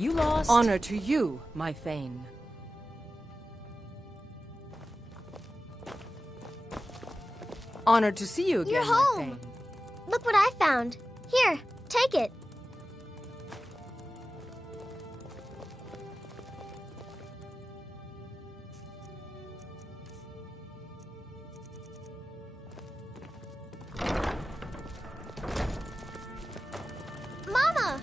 You lost. Honor to you, my Thane. Honored to see you again, You're my home. Thane. Look what I found. Here, take it. Mama!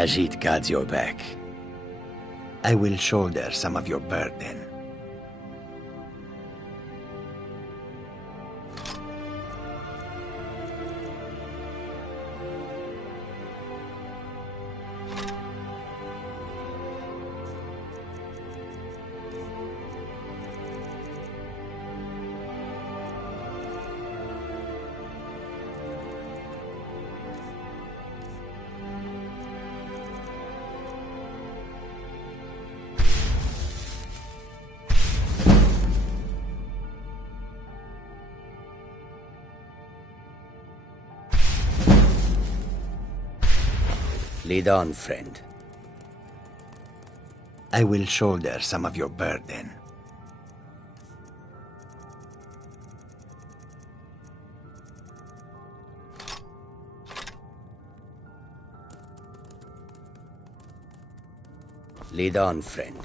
Khajiit guards your back. I will shoulder some of your burden. Lead on, friend. I will shoulder some of your burden. Lead on, friend.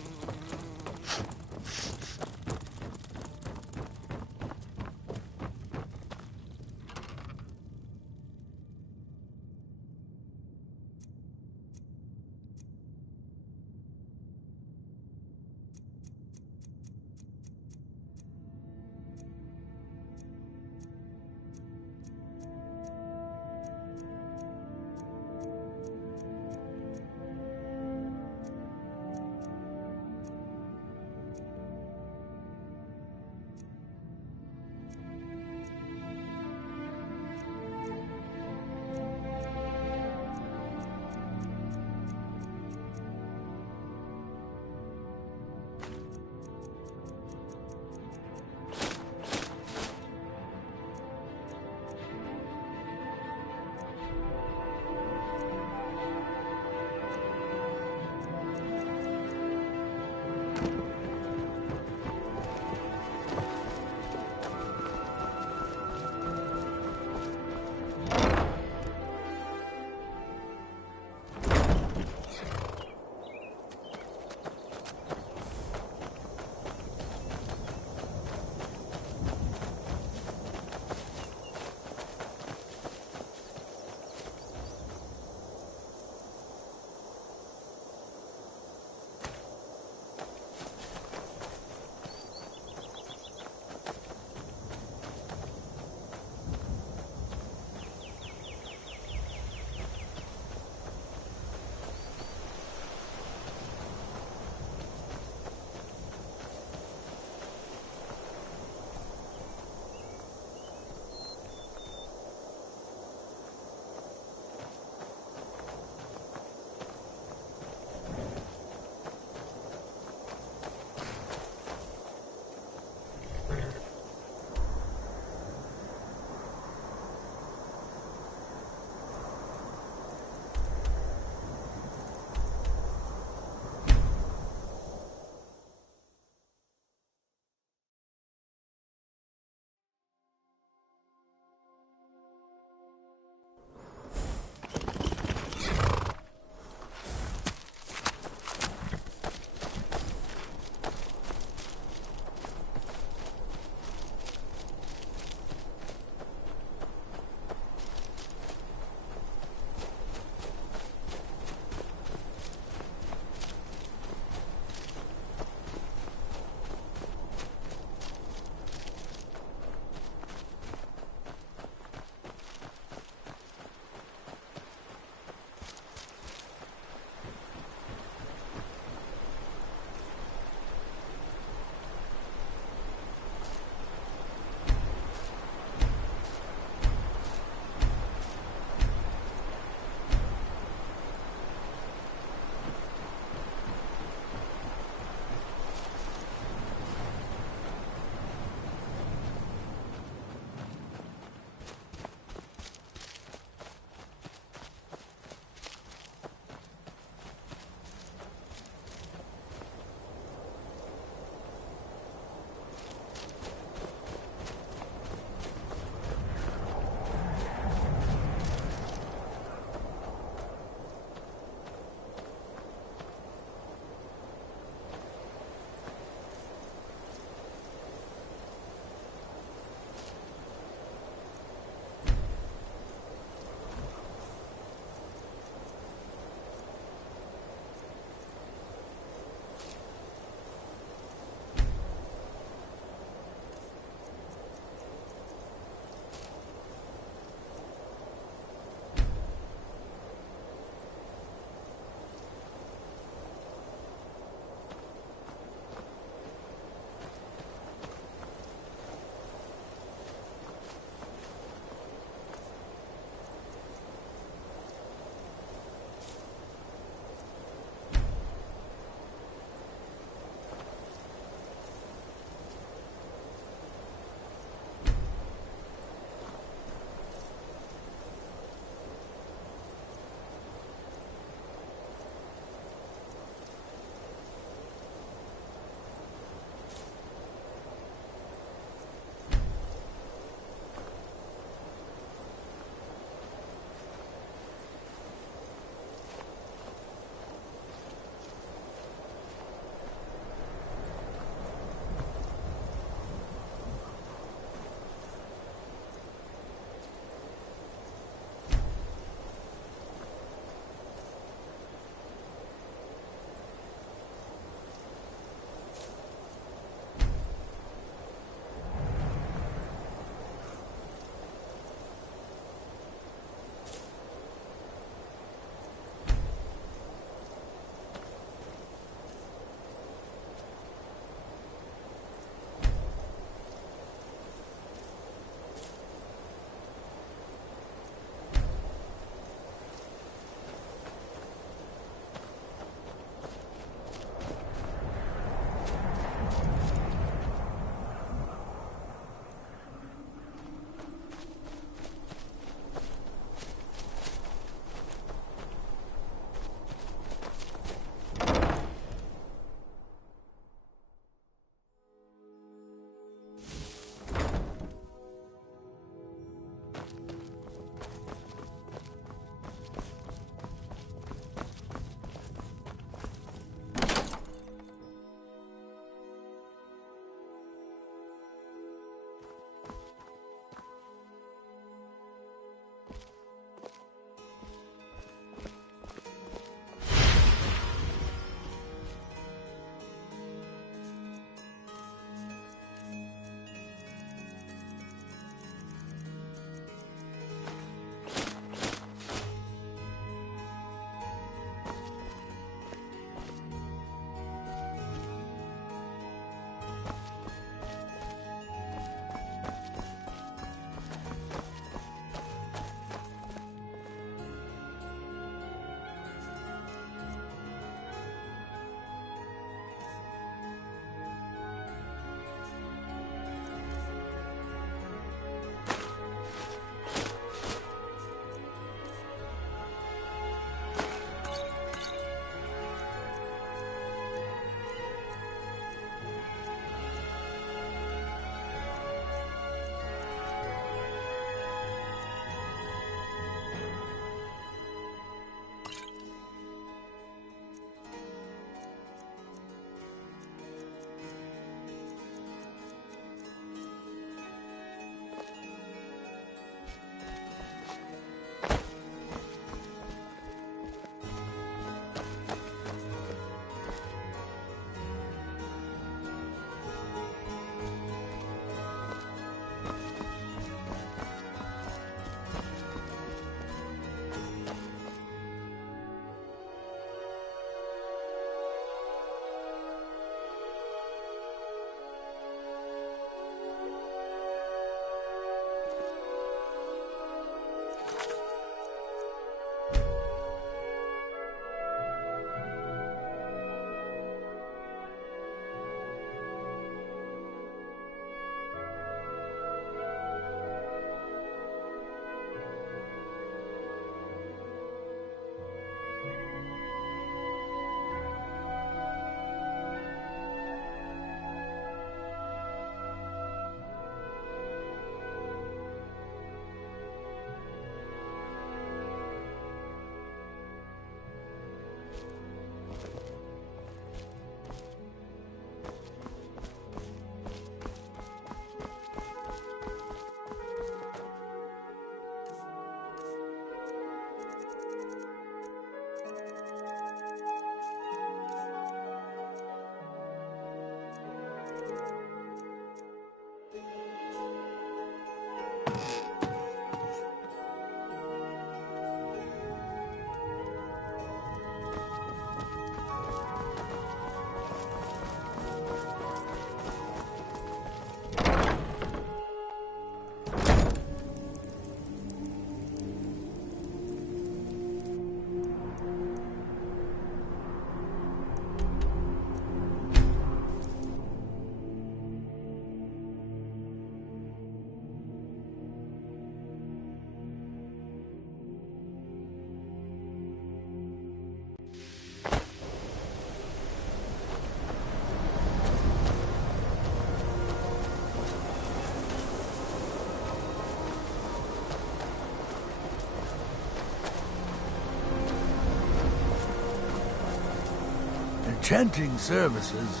Enchanting services.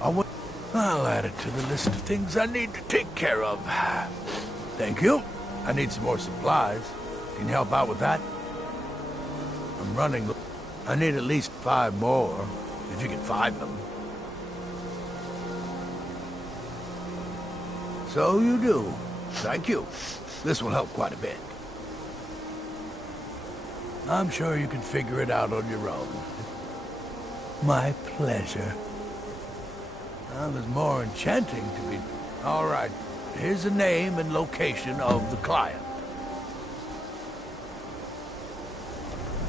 I'll add it to the list of things I need to take care of. Thank you. I need some more supplies. Can you help out with that? I'm running. I need at least 5 more, if you can find them. So you do. Thank you. This will help quite a bit. I'm sure you can figure it out on your own. My pleasure. Well, there's more enchanting to be... All right, here's the name and location of the client.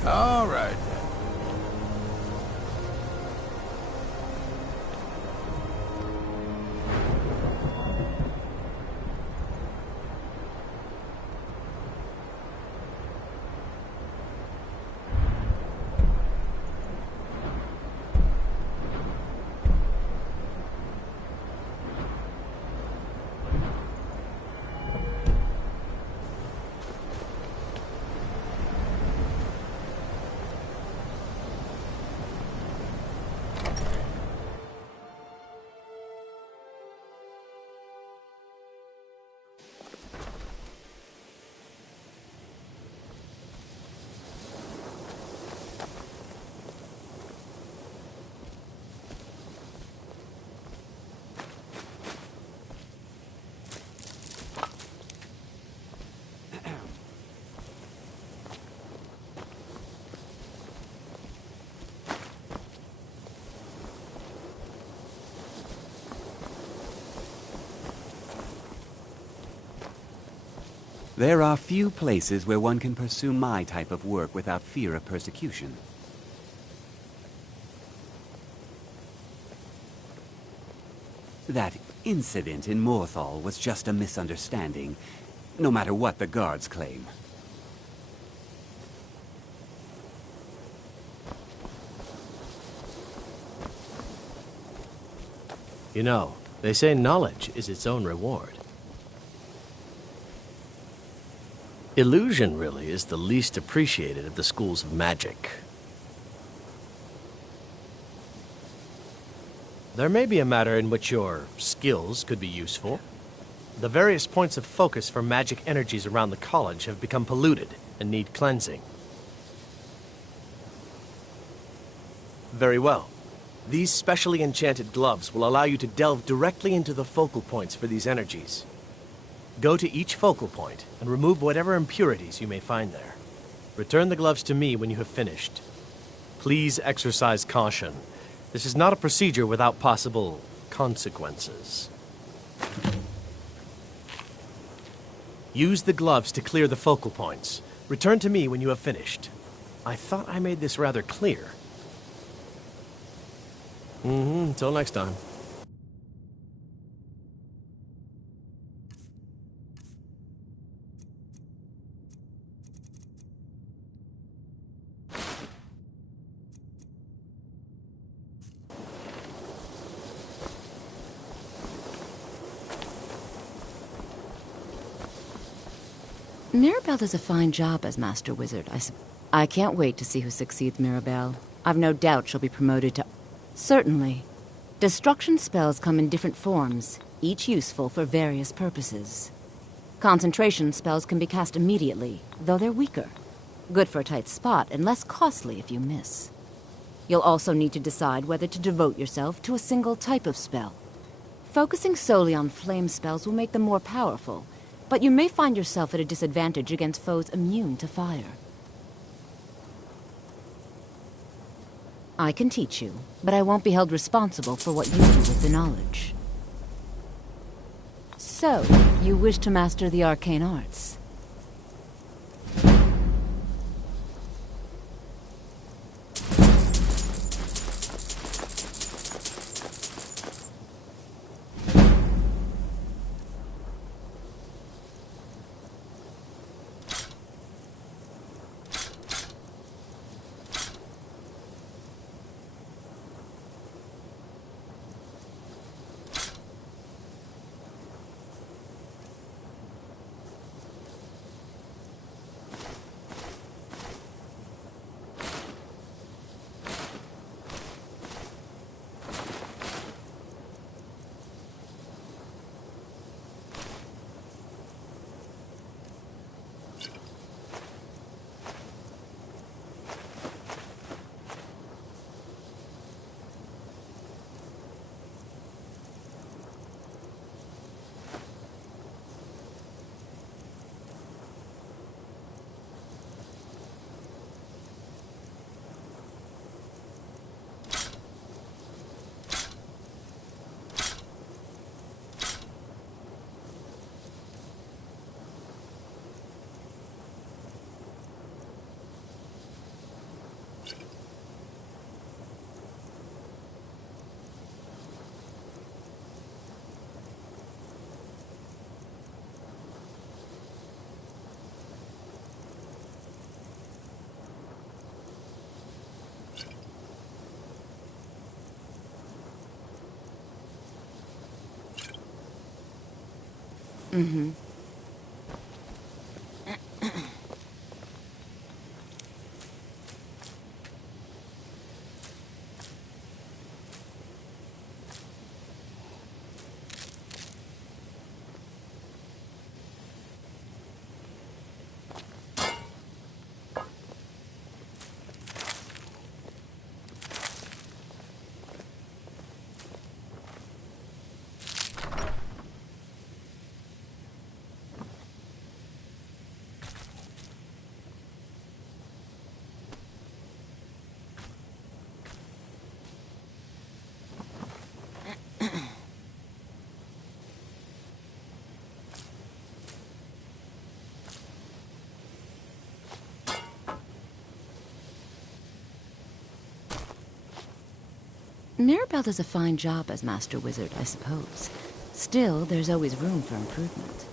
All right. There are few places where one can pursue my type of work without fear of persecution. That incident in Morthal was just a misunderstanding, no matter what the guards claim. You know, they say knowledge is its own reward. Illusion, really, is the least appreciated of the schools of magic. There may be a matter in which your skills could be useful. The various points of focus for magic energies around the college have become polluted and need cleansing. Very well. These specially enchanted gloves will allow you to delve directly into the focal points for these energies. Go to each focal point and remove whatever impurities you may find there. Return the gloves to me when you have finished. Please exercise caution. This is not a procedure without possible consequences. Use the gloves to clear the focal points. Return to me when you have finished. I thought I made this rather clear. Until next time. Mirabelle does a fine job as Master Wizard. I can't wait to see who succeeds Mirabelle. I've no doubt she'll be promoted to... Certainly. Destruction spells come in different forms, each useful for various purposes. Concentration spells can be cast immediately, though they're weaker. Good for a tight spot and less costly if you miss. You'll also need to decide whether to devote yourself to a single type of spell. Focusing solely on flame spells will make them more powerful, but you may find yourself at a disadvantage against foes immune to fire. I can teach you, but I won't be held responsible for what you do with the knowledge. So, you wish to master the arcane arts? Mm-hmm. Mirabelle does a fine job as Master Wizard, I suppose. Still, there's always room for improvement.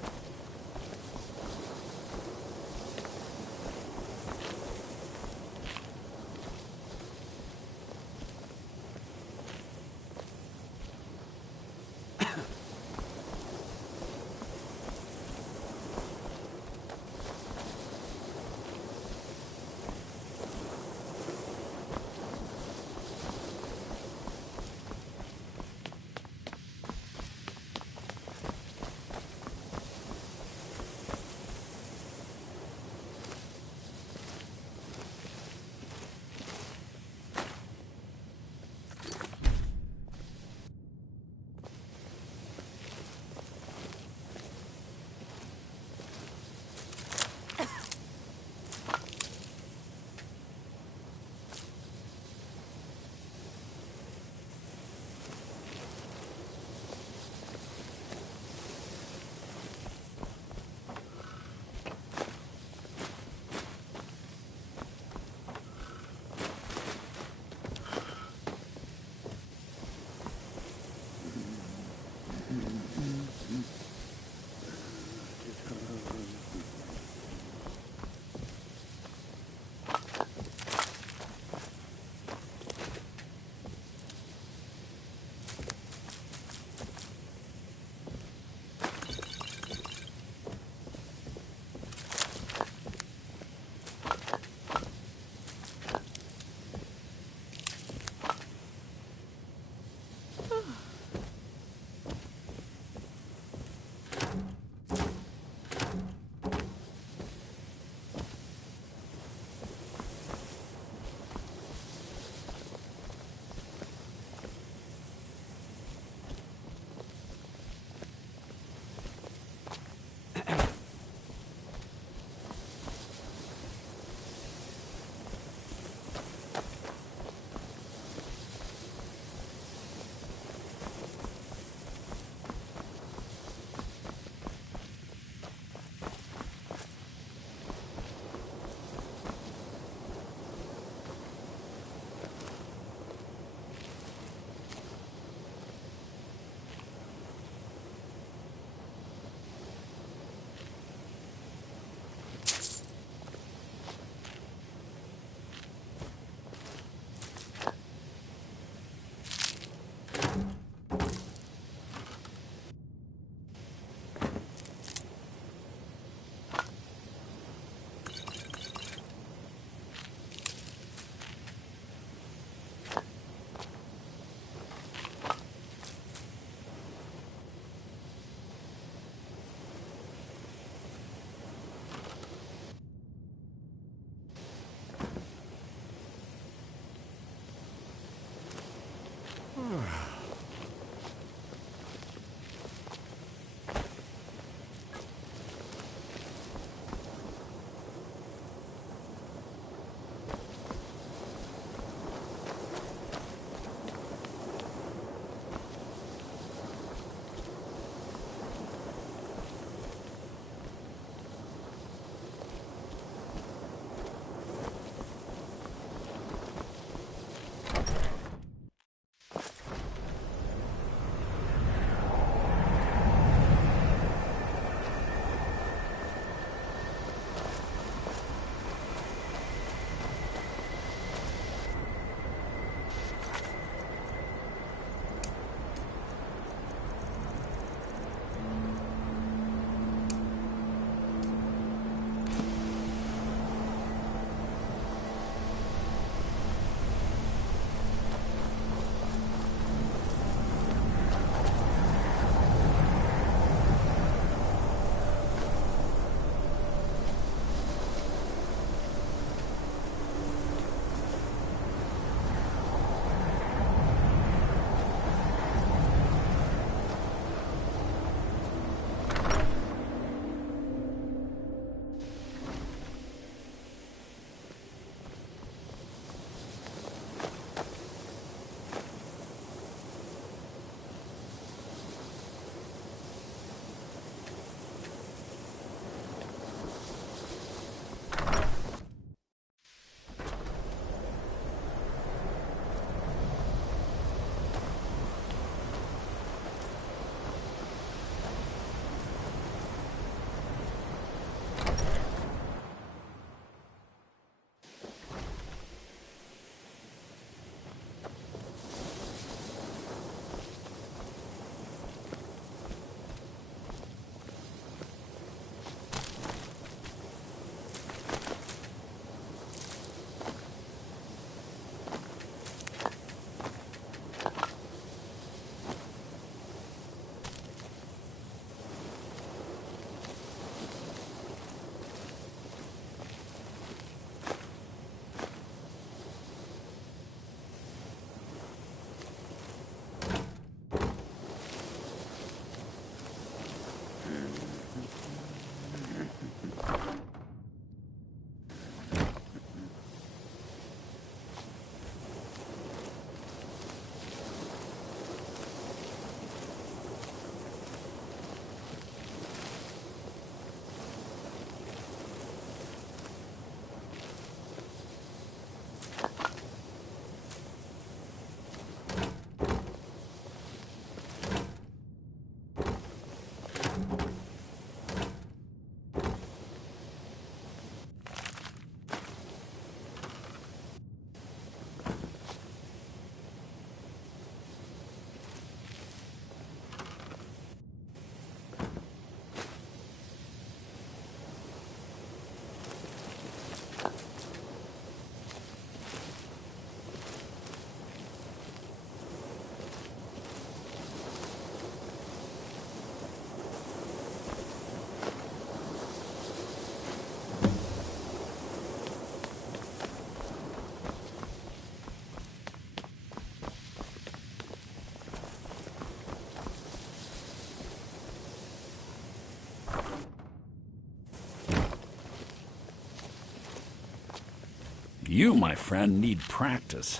You, my friend, need practice.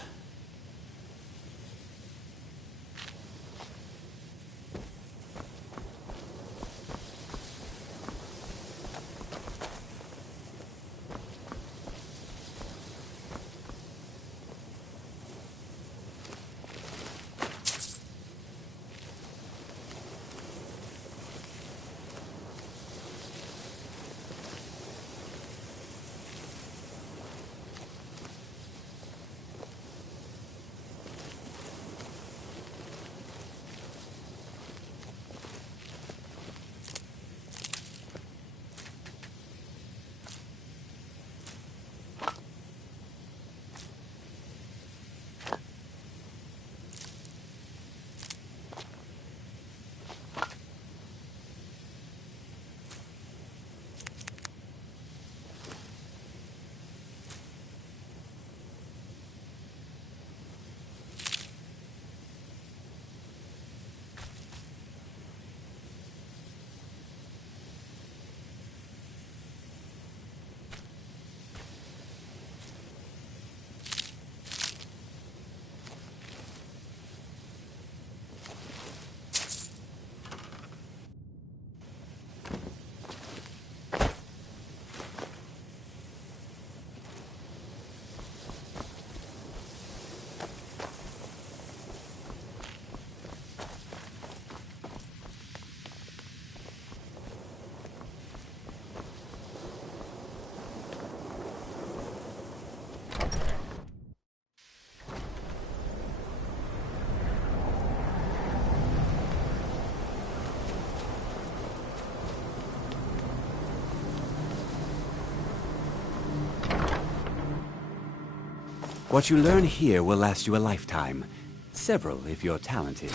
What you learn here will last you a lifetime. Several, if you're talented.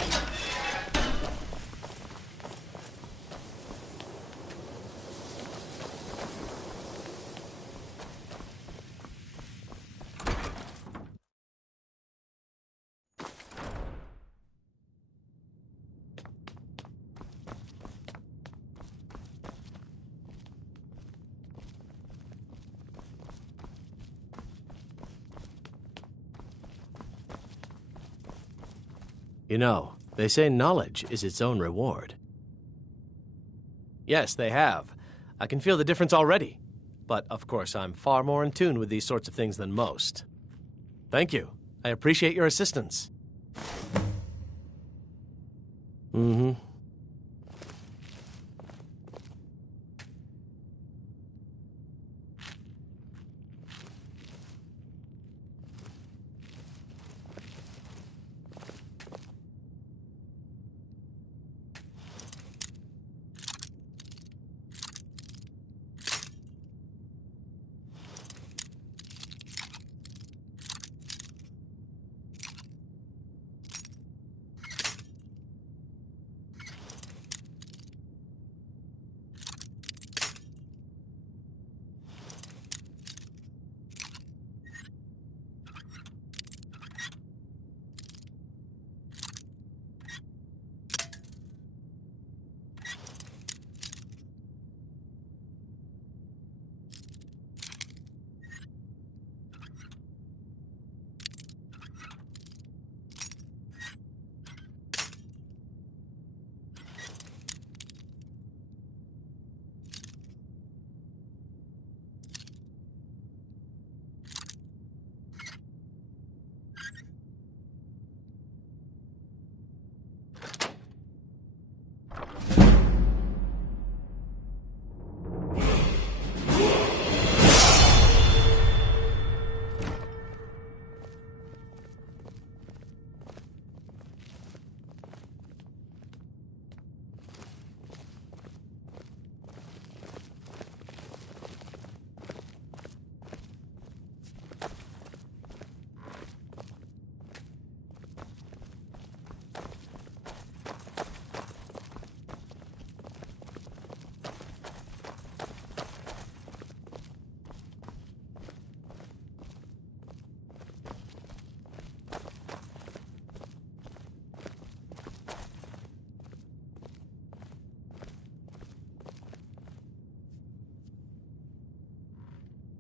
You know, they say knowledge is its own reward. Yes, they have. I can feel the difference already. But, of course, I'm far more in tune with these sorts of things than most. Thank you. I appreciate your assistance. Mm-hmm.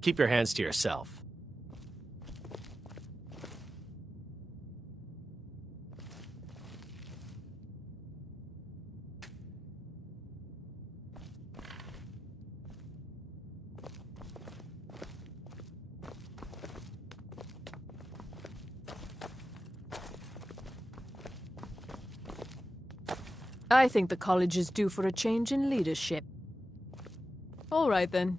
Keep your hands to yourself. I think the college is due for a change in leadership. All right, then.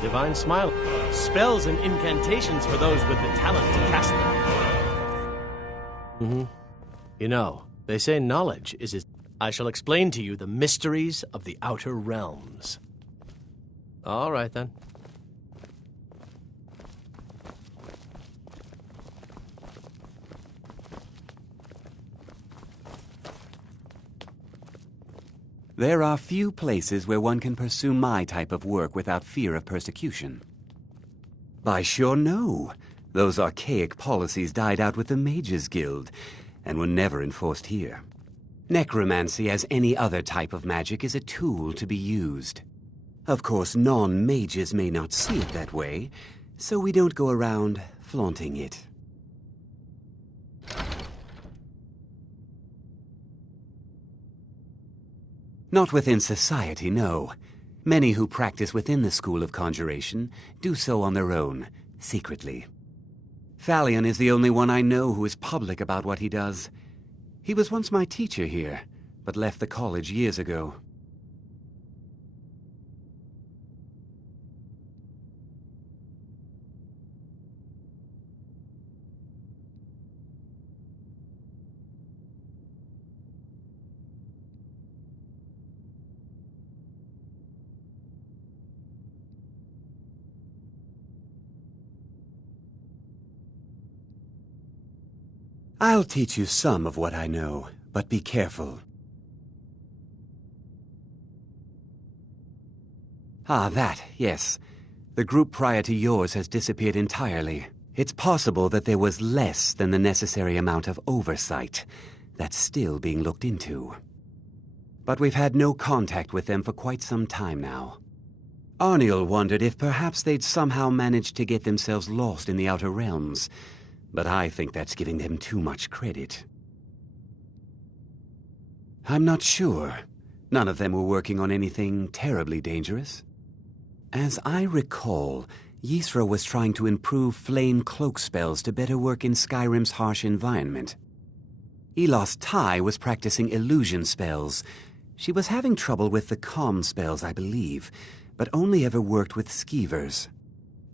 Divine Smile. Spells and incantations for those with the talent to cast them. You know, they say knowledge is its... I shall explain to you the mysteries of the Outer Realms. All right, then. There are few places where one can pursue my type of work without fear of persecution. I sure know. Those archaic policies died out with the Mages Guild, and were never enforced here. Necromancy, as any other type of magic, is a tool to be used. Of course, non-mages may not see it that way, so we don't go around flaunting it. Not within society, no. Many who practice within the school of conjuration do so on their own, secretly. Thalion is the only one I know who is public about what he does. He was once my teacher here, but left the college years ago. I'll teach you some of what I know, but be careful. Ah, that, yes. The group prior to yours has disappeared entirely. It's possible that there was less than the necessary amount of oversight. That's still being looked into. But we've had no contact with them for quite some time now. Arniel wondered if perhaps they'd somehow managed to get themselves lost in the Outer Realms, but I think that's giving them too much credit. I'm not sure. None of them were working on anything terribly dangerous. As I recall, Yiseia was trying to improve flame cloak spells to better work in Skyrim's harsh environment. Elos Tai was practicing illusion spells. She was having trouble with the calm spells, I believe, but only ever worked with skeevers.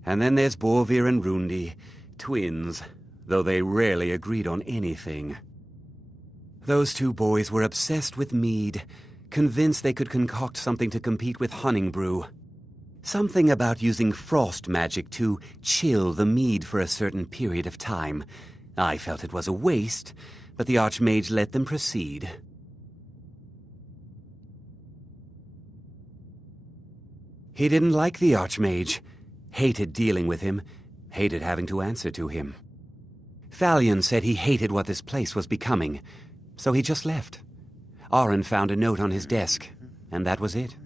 And then there's Borvir and Rundi, twins, though they rarely agreed on anything. Those two boys were obsessed with mead, convinced they could concoct something to compete with Honningbrew. Something about using frost magic to chill the mead for a certain period of time. I felt it was a waste, but the Archmage let them proceed. He didn't like the Archmage, hated dealing with him, hated having to answer to him. Thalion said he hated what this place was becoming, so he just left. Aron found a note on his desk, and that was it.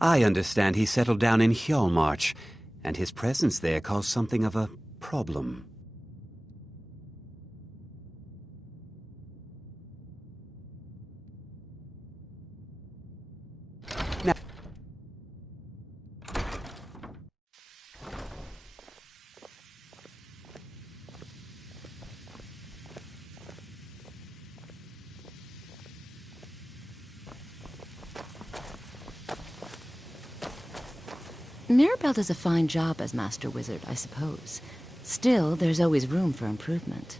I understand he settled down in Hjalmarch, and his presence there caused something of a problem. Now, Mirabelle does a fine job as Master Wizard, I suppose. Still, there's always room for improvement.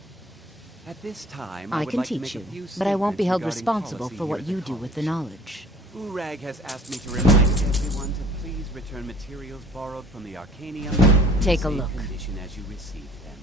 at this time, I would can like to teach make a you, few but I won't be held statements responsible regarding for what policy here you at do with the college. knowledge. Urag has asked me to remind everyone to please return materials borrowed from the Arcanium Take a in the look. same condition as you received them.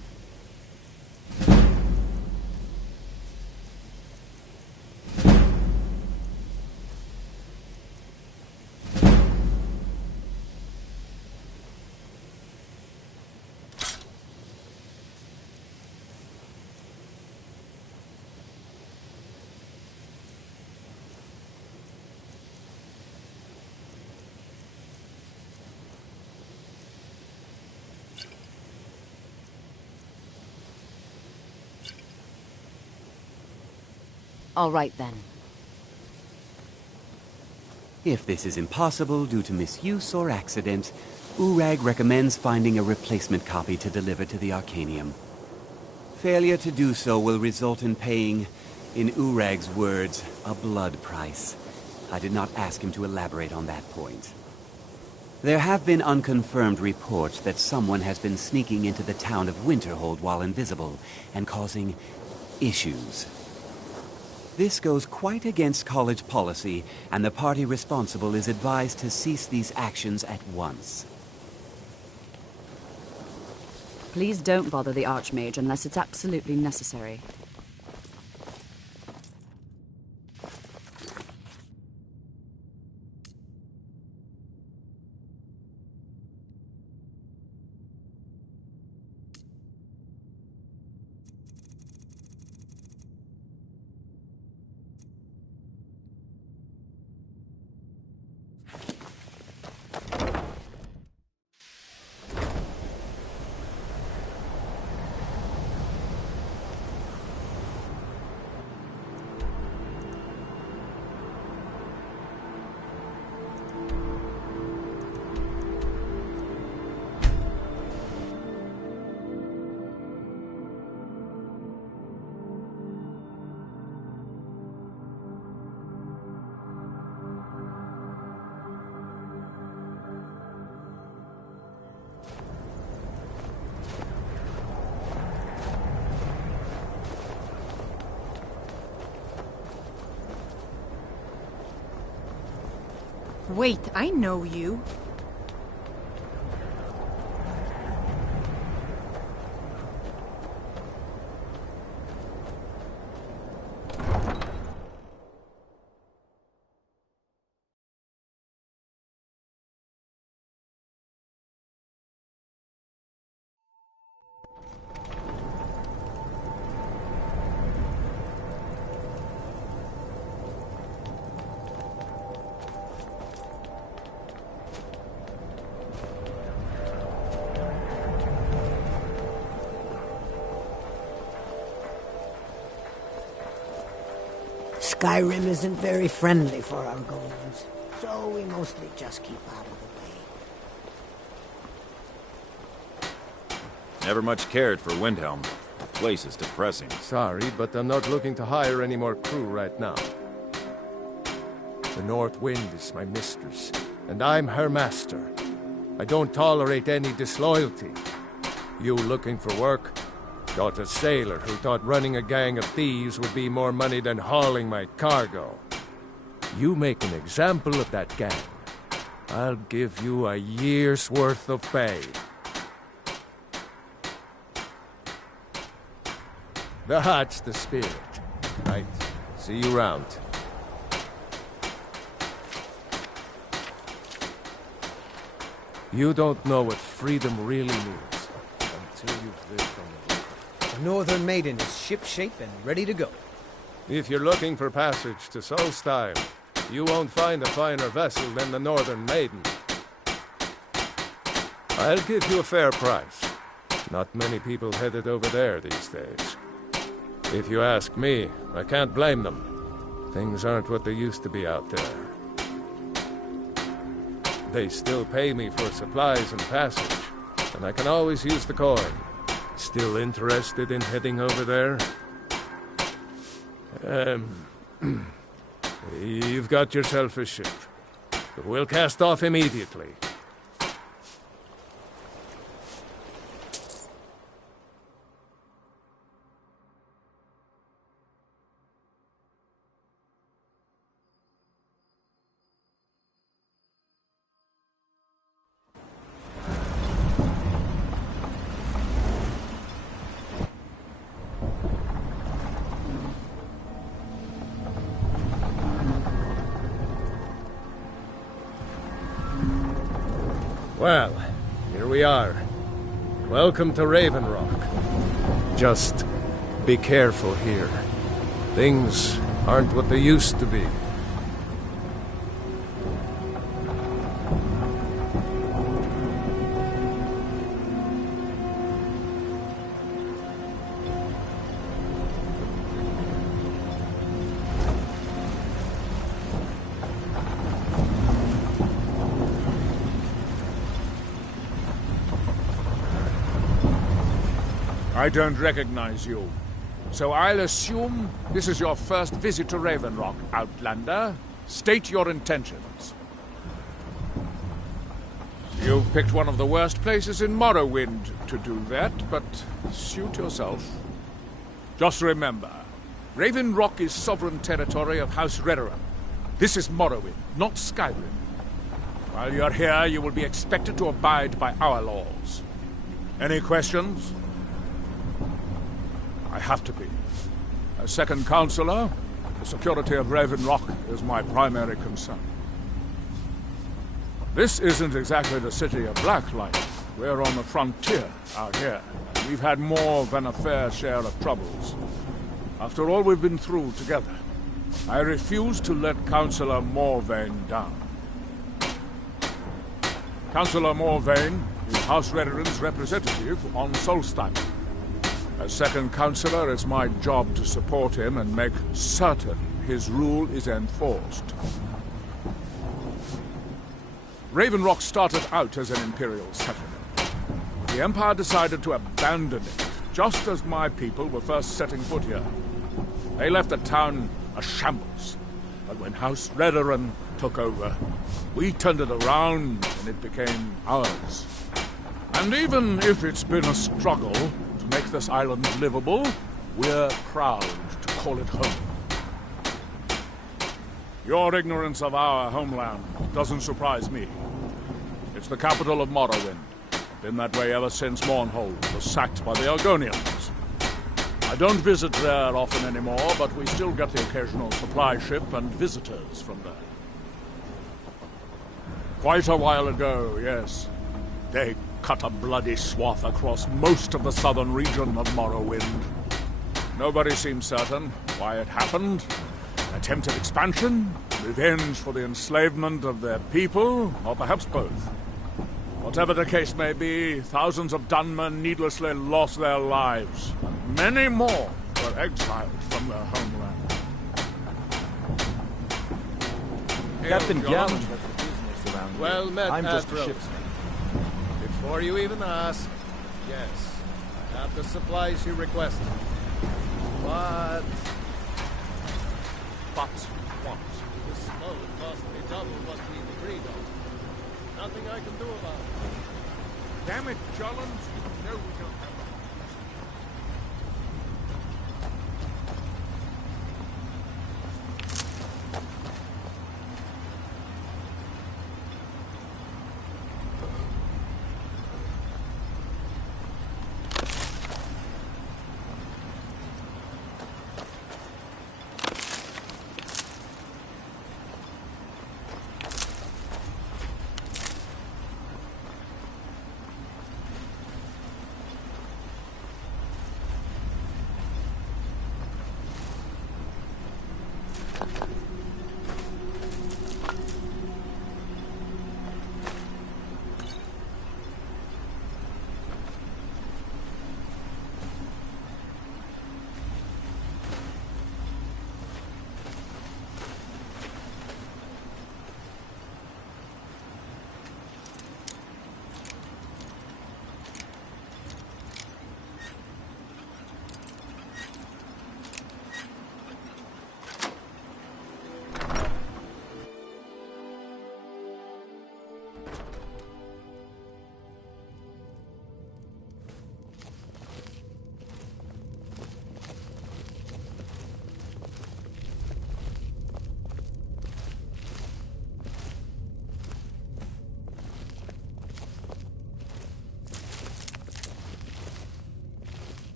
All right, then. If this is impossible due to misuse or accident, Urag recommends finding a replacement copy to deliver to the Arcanium. Failure to do so will result in paying, in Urag's words, a blood price. I did not ask him to elaborate on that point. There have been unconfirmed reports that someone has been sneaking into the town of Winterhold while invisible and causing issues. This goes quite against college policy, and the party responsible is advised to cease these actions at once. Please don't bother the Archmage unless it's absolutely necessary. Wait, I know you. Skyrim isn't very friendly for our golems, so we mostly just keep out of the way. Never much cared for Windhelm. The place is depressing. Sorry, but I'm not looking to hire any more crew right now. The North Wind is my mistress, and I'm her master. I don't tolerate any disloyalty. You looking for work? Got a sailor who thought running a gang of thieves would be more money than hauling my cargo. You make an example of that gang, I'll give you a year's worth of pay. That's the spirit. Right. See you round. You don't know what freedom really means until you've lived on the river. The Northern Maiden is shipshape and ready to go. If you're looking for passage to Solstheim, you won't find a finer vessel than the Northern Maiden. I'll give you a fair price. Not many people headed over there these days. If you ask me, I can't blame them. Things aren't what they used to be out there. They still pay me for supplies and passage, and I can always use the coin. Still interested in heading over there? You've got yourself a ship. We'll cast off immediately. Well, here we are. Welcome to Raven Rock. Just be careful here. Things aren't what they used to be. I don't recognize you. So I'll assume this is your first visit to Raven Rock, Outlander. State your intentions. You've picked one of the worst places in Morrowind to do that, but suit yourself. Just remember, Raven Rock is sovereign territory of House Redoran. This is Morrowind, not Skyrim. While you're here, you will be expected to abide by our laws. Any questions? I have to be. As second counselor, the security of Raven Rock is my primary concern. This isn't exactly the city of Blacklight. We're on the frontier out here. We've had more than a fair share of troubles. After all we've been through together, I refuse to let Councillor Morvain down. Councillor Morvain is House Redoran's representative on Solstheim. As second counselor, it's my job to support him and make certain his rule is enforced. Raven Rock started out as an Imperial settlement. The Empire decided to abandon it, just as my people were first setting foot here. They left the town a shambles, but when House Redoran took over, we turned it around and it became ours. And even if it's been a struggle to make this island livable, we're proud to call it home. Your ignorance of our homeland doesn't surprise me. It's the capital of Morrowind. Been that way ever since Mournhold was sacked by the Argonians. I don't visit there often anymore, but we still get the occasional supply ship and visitors from there. Quite a while ago, yes. They cut a bloody swath across most of the southern region of Morrowind. Nobody seems certain why it happened. Attempted expansion, revenge for the enslavement of their people, or perhaps both. Whatever the case may be, thousands of Dunmen needlessly lost their lives, and many more were exiled from their homeland. Captain Gallant John. has the business around here. Well met, I'm just a Admiral. shipsman. Before you even ask, yes, I have the supplies you requested. But What? the snow cost me double what we agreed on. Nothing I can do about it. Damn it, Jolland. You know we don't have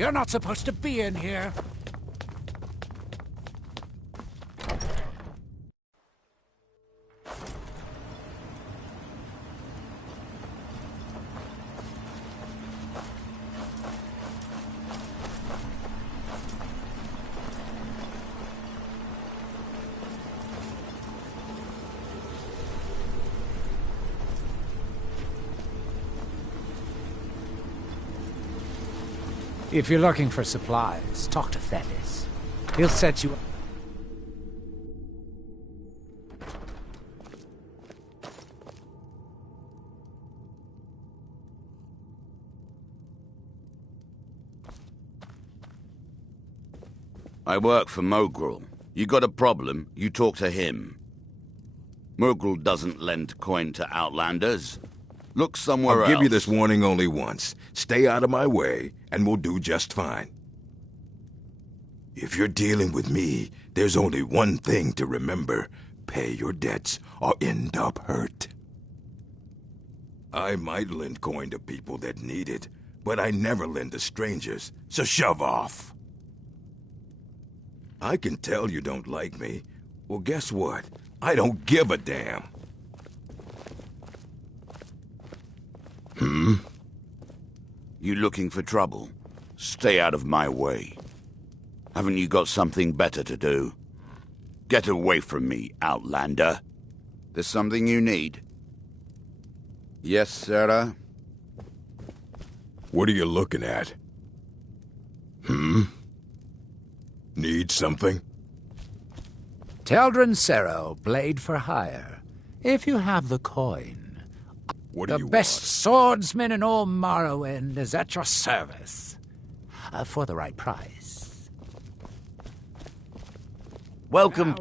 You're not supposed to be in here. If you're looking for supplies, talk to Thetis. He'll set you up. I work for Mogrul. You got a problem, you talk to him. Mogrul doesn't lend coin to outlanders. Look somewhere else. I'll give you this warning only once. Stay out of my way, and we'll do just fine. If you're dealing with me, there's only one thing to remember. Pay your debts, or end up hurt. I might lend coin to people that need it, but I never lend to strangers, so shove off. I can tell you don't like me. Well, guess what? I don't give a damn. You looking for trouble? Stay out of my way. Haven't you got something better to do? Get away from me, outlander. There's something you need? Yes, Sarah? What are you looking at? Need something? Teldrin Sero, blade for hire. If you have the coin. What do you The best swordsman in all Morrowind is at your service. For the right price. Welcome.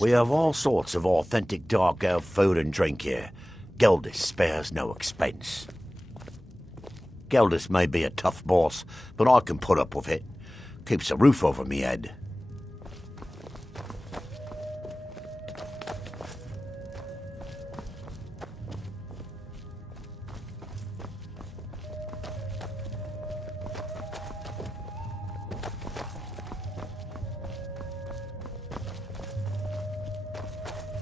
We have all sorts of authentic dark elf food and drink here. Geldis spares no expense. Geldis may be a tough boss, but I can put up with it. Keeps a roof over me head.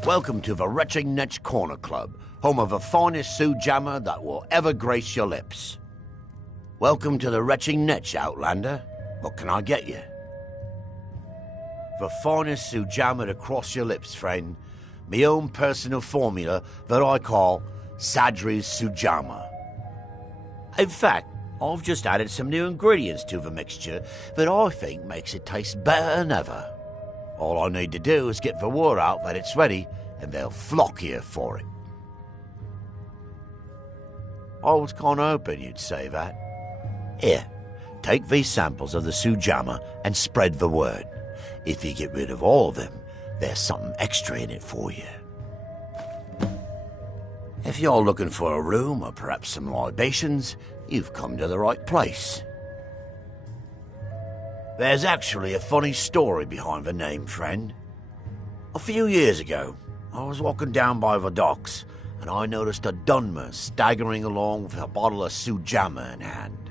Welcome to the Retching Netch Corner Club, home of the finest Sue Jammer that will ever grace your lips. Welcome to the Retching Netch, Outlander. What can I get you? The finest Sue Jammer to cross your lips, friend. My own personal formula that I call Sadri's Sujama. In fact, I've just added some new ingredients to the mixture that I think makes it taste better than ever. All I need to do is get the word out that it's ready, and they'll flock here for it. I was kind of hoping you'd say that. Here, take these samples of the Sujama and spread the word. If you get rid of all of them, there's something extra in it for you. If you're looking for a room or perhaps some libations, you've come to the right place. There's actually a funny story behind the name, friend. A few years ago, I was walking down by the docks, and I noticed a Dunmer staggering along with a bottle of Sujama in hand.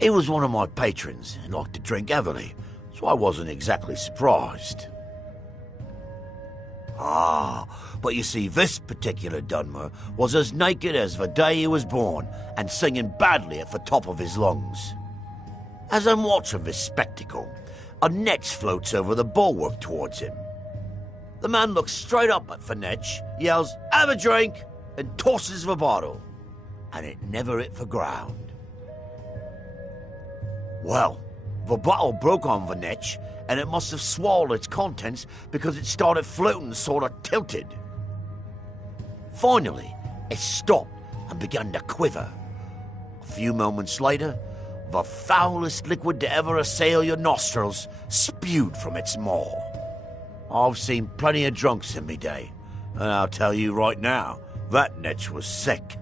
He was one of my patrons and liked to drink heavily, so I wasn't exactly surprised. But you see, this particular Dunmer was as naked as the day he was born and singing badly at the top of his lungs. As I'm watching this spectacle, a netch floats over the bulwark towards him. The man looks straight up at the netch, yells, "Have a drink!" and tosses the bottle. And it never hit the ground. Well, the bottle broke on the netch, and it must have swallowed its contents because it started floating sort of tilted. Finally, it stopped and began to quiver. A few moments later, the foulest liquid to ever assail your nostrils spewed from its maw. I've seen plenty of drunks in me day, and I'll tell you right now, that netch was sick.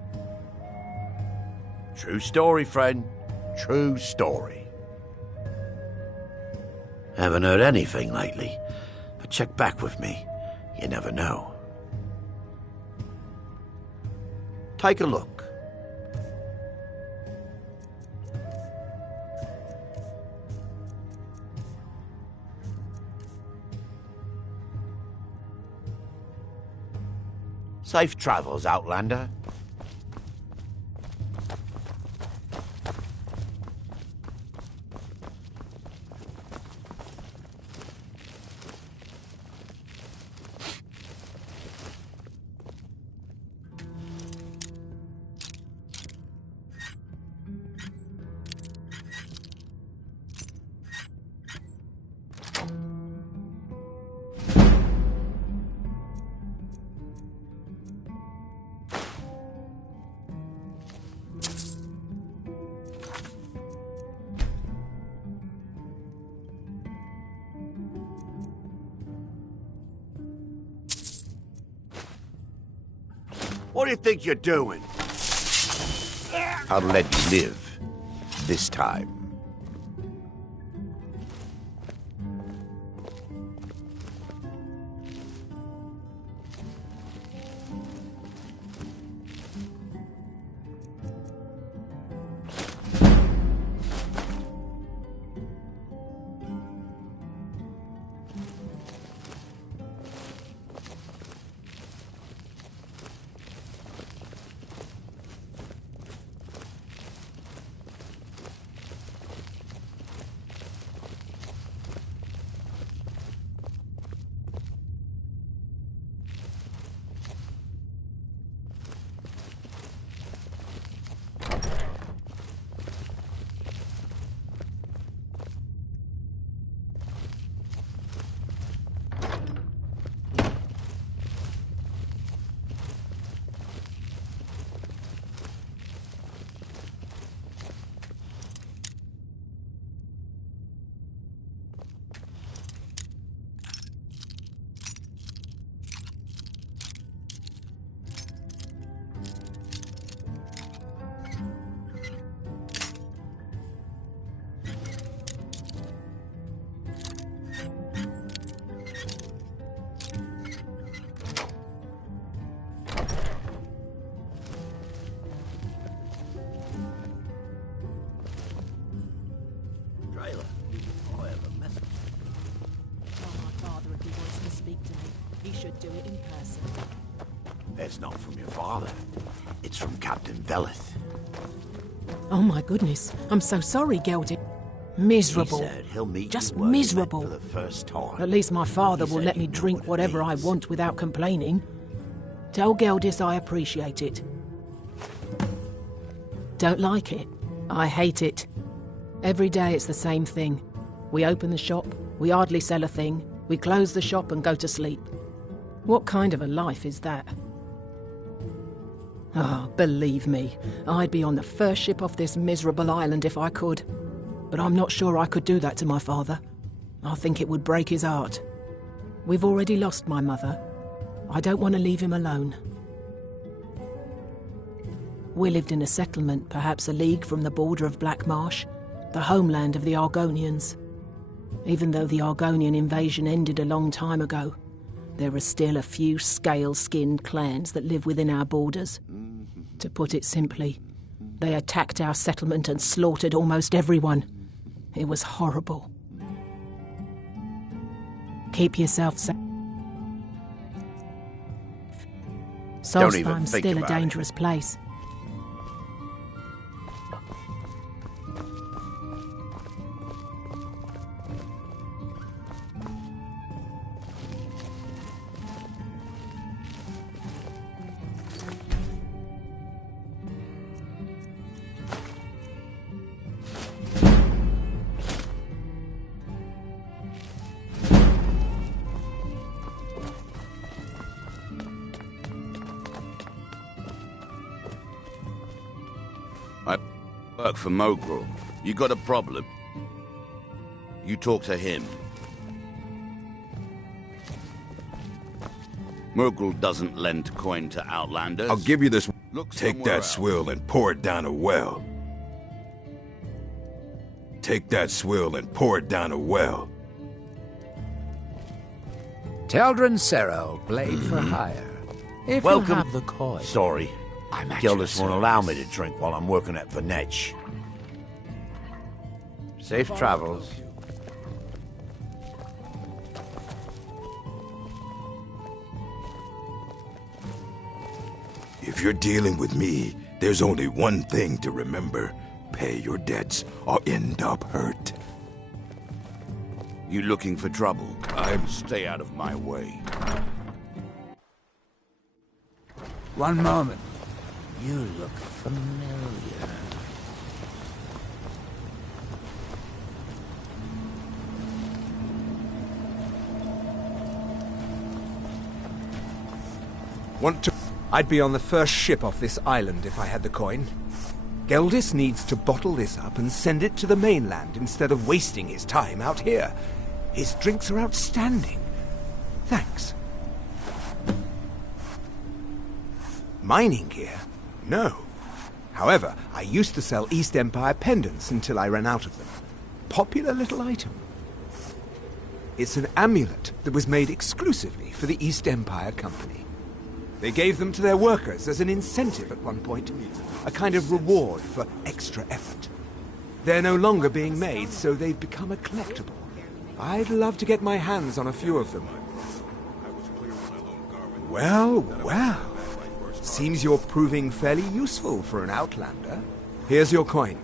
True story, friend. True story. Haven't heard anything lately, but check back with me. You never know. Take a look. Safe travels, Outlander. What do you think you're doing? I'll let you live. This time. It's not from your father. It's from Captain Velith. Oh my goodness. I'm so sorry, Geldy. Miserable. He said he'll meet Just you where you met miserable. for the first time. At least my father He will said let me you know drink what it whatever I means. want without complaining. Tell Geldis I appreciate it. Don't like it. I hate it. Every day it's the same thing. We open the shop, we hardly sell a thing, we close the shop and go to sleep. What kind of a life is that? Oh, believe me, I'd be on the first ship off this miserable island if I could. But I'm not sure I could do that to my father. I think it would break his heart. We've already lost my mother. I don't want to leave him alone. We lived in a settlement, perhaps a league from the border of Black Marsh, the homeland of the Argonians. Even though the Argonian invasion ended a long time ago, there are still a few scale-skinned clans that live within our borders. To put it simply, they attacked our settlement and slaughtered almost everyone. It was horrible. Keep yourself safe. Don't even Solstheim's think still a about it. dangerous place. I work for Mogrel. You got a problem? You talk to him. Mogrel doesn't lend coin to Outlanders. I'll give you this. Look Take somewhere that else. swill and pour it down a well. Take that swill and pour it down a well. Teldrin Serro, blade for hire. If Welcome. you have the coin. Sorry. I'm at Gildas your won't allow me to drink while I'm working at Venetch. Safe travels. you're dealing with me, there's only one thing to remember. Pay your debts or end up hurt. You looking for trouble? Stay out of my way. One moment. You look familiar. I'd be on the first ship off this island if I had the coin. Geldis needs to bottle this up and send it to the mainland instead of wasting his time out here. His drinks are outstanding. Thanks. Mining gear? No. However, I used to sell East Empire pendants until I ran out of them. Popular little item. It's an amulet that was made exclusively for the East Empire Company. They gave them to their workers as an incentive at one point, a kind of reward for extra effort. They're no longer being made, so they've become a collectible. I'd love to get my hands on a few of them. Well, well. Seems you're proving fairly useful for an outlander. Here's your coin.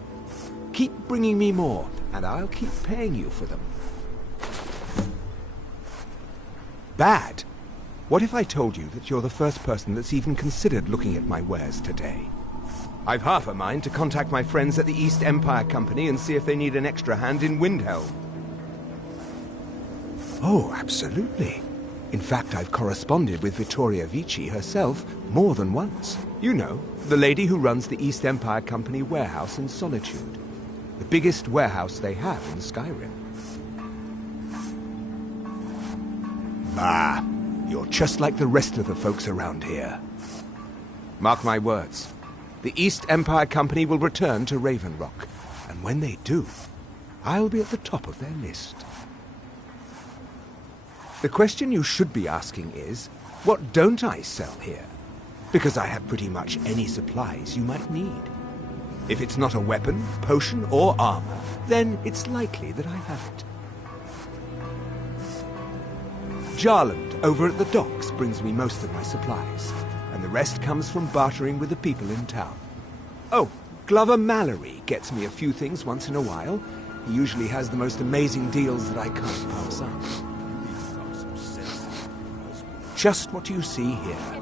Keep bringing me more, and I'll keep paying you for them. Bad? What if I told you that you're the first person that's even considered looking at my wares today? I've half a mind to contact my friends at the East Empire Company and see if they need an extra hand in Windhelm. Oh, absolutely. In fact, I've corresponded with Vittoria Vici herself more than once. You know, the lady who runs the East Empire Company warehouse in Solitude. The biggest warehouse they have in Skyrim. Bah! You're just like the rest of the folks around here. Mark my words. The East Empire Company will return to Raven Rock, and when they do, I'll be at the top of their list. The question you should be asking is, what don't I sell here? Because I have pretty much any supplies you might need. If it's not a weapon, potion, or armor, then it's likely that I have it. Jarland, over at the docks, brings me most of my supplies, and the rest comes from bartering with the people in town. Oh, Glover Mallory gets me a few things once in a while. He usually has the most amazing deals that I can't pass up. Just what you see here.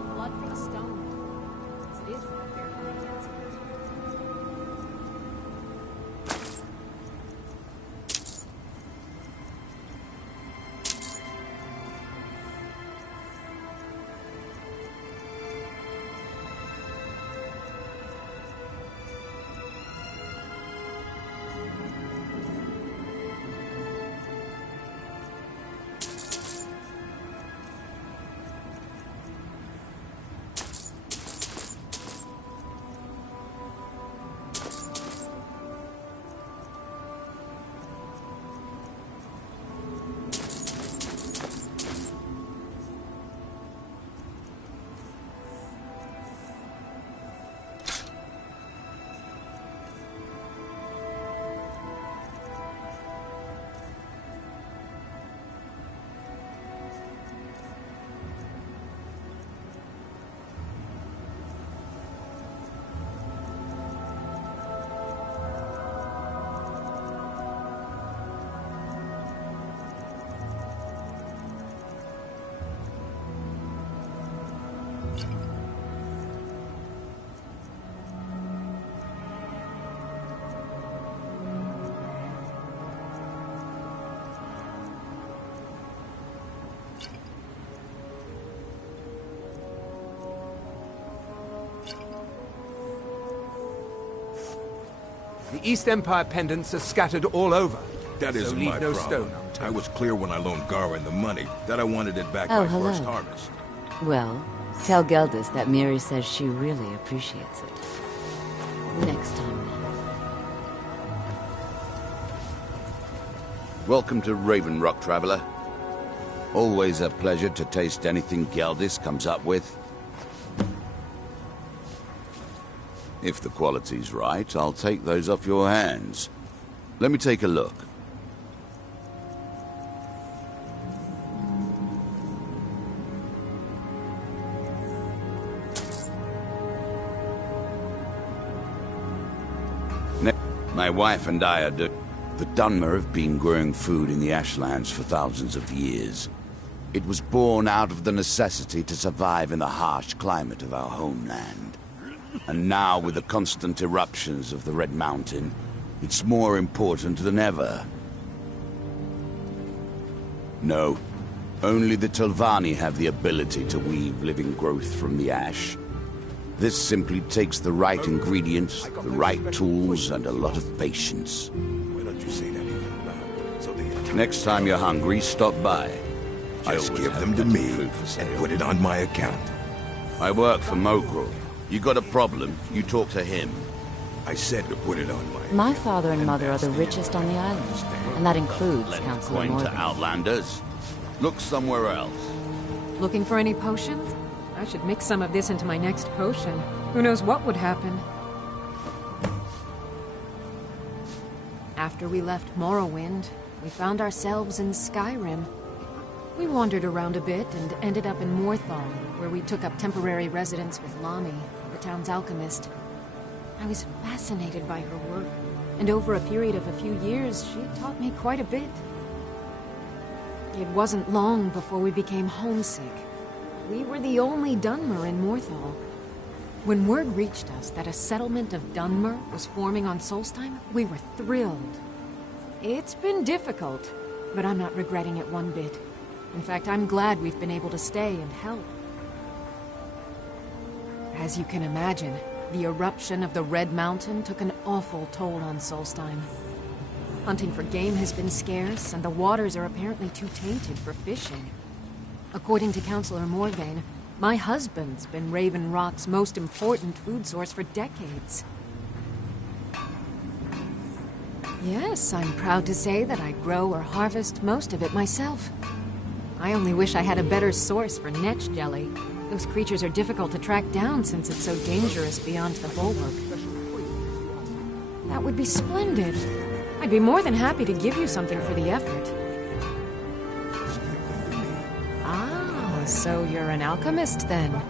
The East Empire pendants are scattered all over. That so isn't leave my no problem. stone unturned. I was clear when I loaned Garin the money that I wanted it back Oh, my hello. first harvest. Well, tell Geldis that Miri says she really appreciates it. Next time, then. Welcome to Raven Rock, traveler. Always a pleasure to taste anything Geldis comes up with. If the quality's right, I'll take those off your hands. Let me take a look. My wife and I are the Dunmer have been growing food in the Ashlands for thousands of years. It was born out of the necessity to survive in the harsh climate of our homeland. And now, with the constant eruptions of the Red Mountain, it's more important than ever. No, only the Telvanni have the ability to weave living growth from the ash. This simply takes the right ingredients, the right tools, and a lot of patience. Why don't you say that even louder, so they... Next time you're hungry, stop by. Just give them to me and put it on my account. I work for Mogrel. You got a problem, you talk to him. I said to put it on my... My father and mother are the richest on the island, and that includes Councilor Point to Morgan. Outlanders. Look somewhere else. Looking for any potions? I should mix some of this into my next potion. Who knows what would happen? After we left Morrowind, we found ourselves in Skyrim. We wandered around a bit and ended up in Morthal, where we took up temporary residence with Lami, the town's alchemist. I was fascinated by her work, and over a period of a few years, she taught me quite a bit. It wasn't long before we became homesick. We were the only Dunmer in Morthal. When word reached us that a settlement of Dunmer was forming on Solstheim, we were thrilled. It's been difficult, but I'm not regretting it one bit. In fact, I'm glad we've been able to stay and help. As you can imagine, the eruption of the Red Mountain took an awful toll on Solstheim. Hunting for game has been scarce, and the waters are apparently too tainted for fishing. According to Councilor Morvain, my husband's been Raven Rock's most important food source for decades. Yes, I'm proud to say that I grow or harvest most of it myself. I only wish I had a better source for netch jelly. Those creatures are difficult to track down since it's so dangerous beyond the bulwark. That would be splendid. I'd be more than happy to give you something for the effort. Ah, so you're an alchemist then?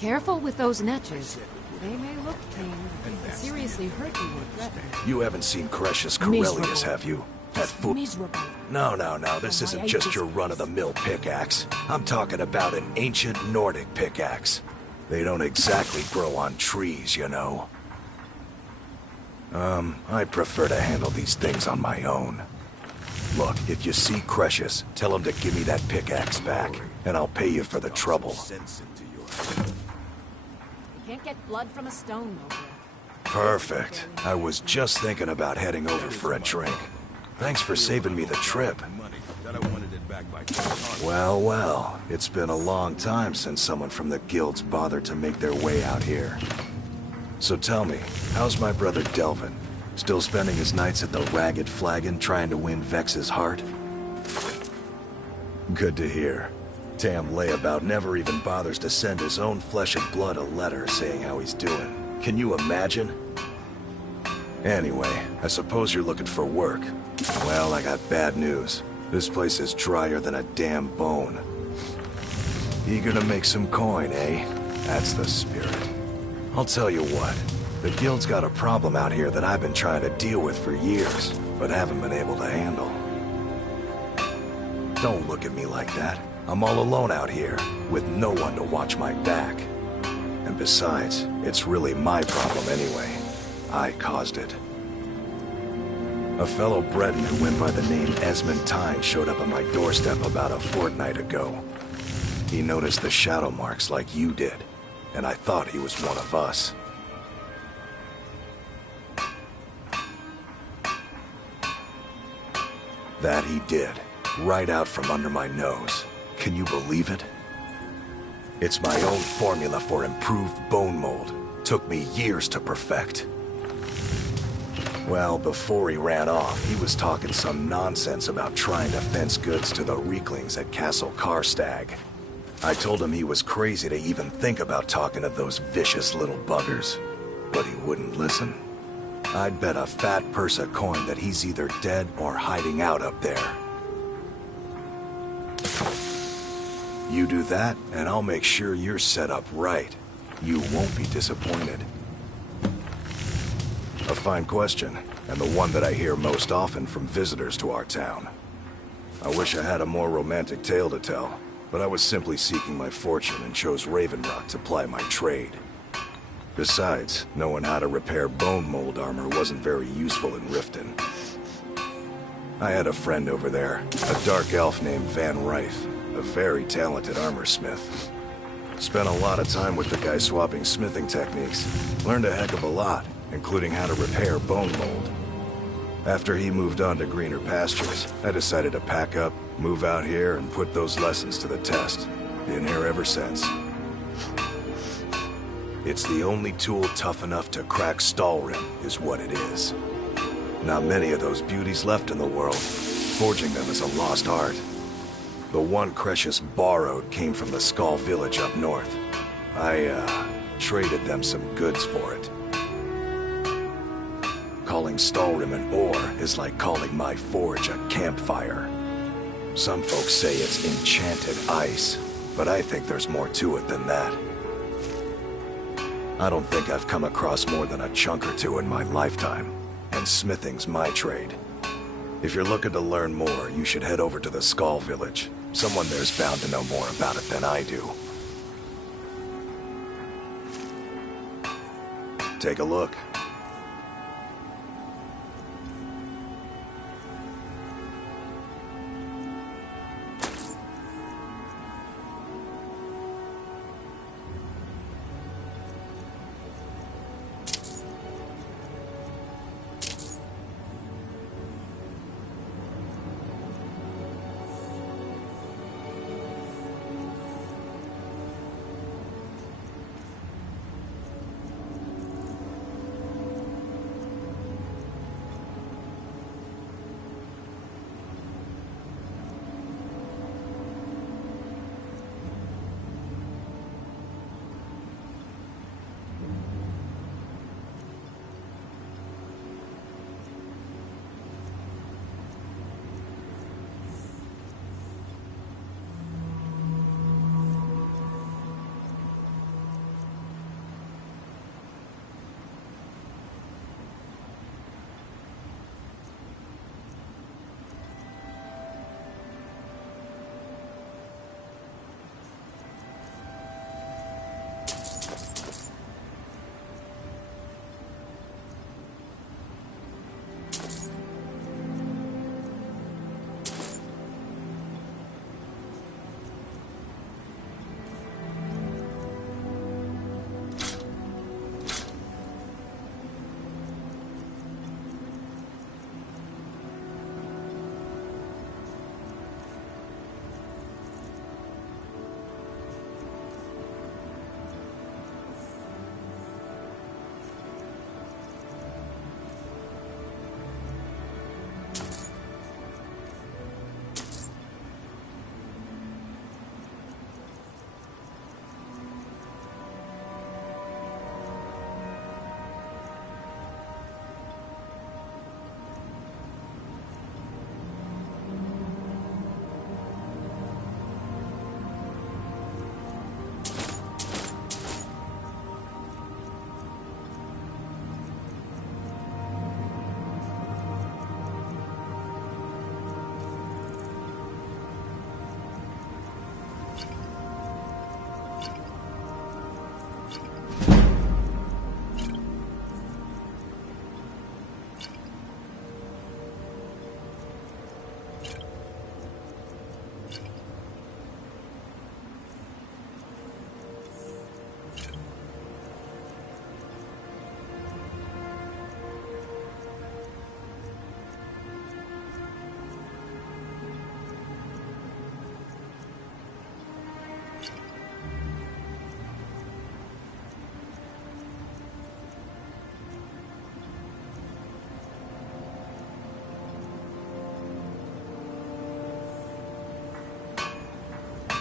Careful with those netches. They may look tame, but they can seriously hurt you or threaten. You haven't seen Crucius Corellius, have you? That fool. Miserable. No, this isn't just your run-of-the-mill pickaxe. I'm talking about an ancient Nordic pickaxe. They don't exactly grow on trees, you know. I prefer to handle these things on my own. Look, if you see Crucius, tell him to give me that pickaxe back, and I'll pay you for the trouble. You can't get blood from a stone, Mowgli. Perfect. I was just thinking about heading over for a drink. Thanks for saving me the trip. Well, it's been a long time since someone from the guilds bothered to make their way out here. So tell me, how's my brother Delvin? Still spending his nights at the Ragged Flagon trying to win Vex's heart? Good to hear. Tam Layabout never even bothers to send his own flesh and blood a letter saying how he's doing. Can you imagine? Anyway, I suppose you're looking for work. Well, I got bad news. This place is drier than a damn bone. Eager to make some coin, eh? That's the spirit. I'll tell you what. The guild's got a problem out here that I've been trying to deal with for years, but haven't been able to handle. Don't look at me like that. I'm all alone out here, with no one to watch my back. And besides, it's really my problem anyway. I caused it. A fellow Breton who went by the name Esmond Tyne showed up at my doorstep about a fortnight ago. He noticed the shadow marks like you did, and I thought he was one of us. That he did, right out from under my nose. Can you believe it? It's my own formula for improved bone mold. Took me years to perfect. Well, before he ran off, he was talking some nonsense about trying to fence goods to the Reeklings at Castle Karstag. I told him he was crazy to even think about talking to those vicious little buggers, but he wouldn't listen. I'd bet a fat purse of coin that he's either dead or hiding out up there. You do that, and I'll make sure you're set up right. You won't be disappointed. A fine question, and the one that I hear most often from visitors to our town. I wish I had a more romantic tale to tell, but I was simply seeking my fortune and chose Raven Rock to ply my trade. Besides, knowing how to repair bone mold armor wasn't very useful in Riften. I had a friend over there, a dark elf named Van Rife, a very talented armor smith. Spent a lot of time with the guy swapping smithing techniques. Learned a heck of a lot, including how to repair bone mold. After he moved on to greener pastures, I decided to pack up, move out here, and put those lessons to the test. Been here ever since. It's the only tool tough enough to crack Stalrim, is what it is. Not many of those beauties left in the world. Forging them is a lost art. The one Cretius borrowed came from the Skull village up north. I, traded them some goods for it. Calling Stalrim an ore is like calling my forge a campfire. Some folks say it's enchanted ice, but I think there's more to it than that. I don't think I've come across more than a chunk or two in my lifetime, and smithing's my trade. If you're looking to learn more, you should head over to the Skull village. Someone there's bound to know more about it than I do. Take a look.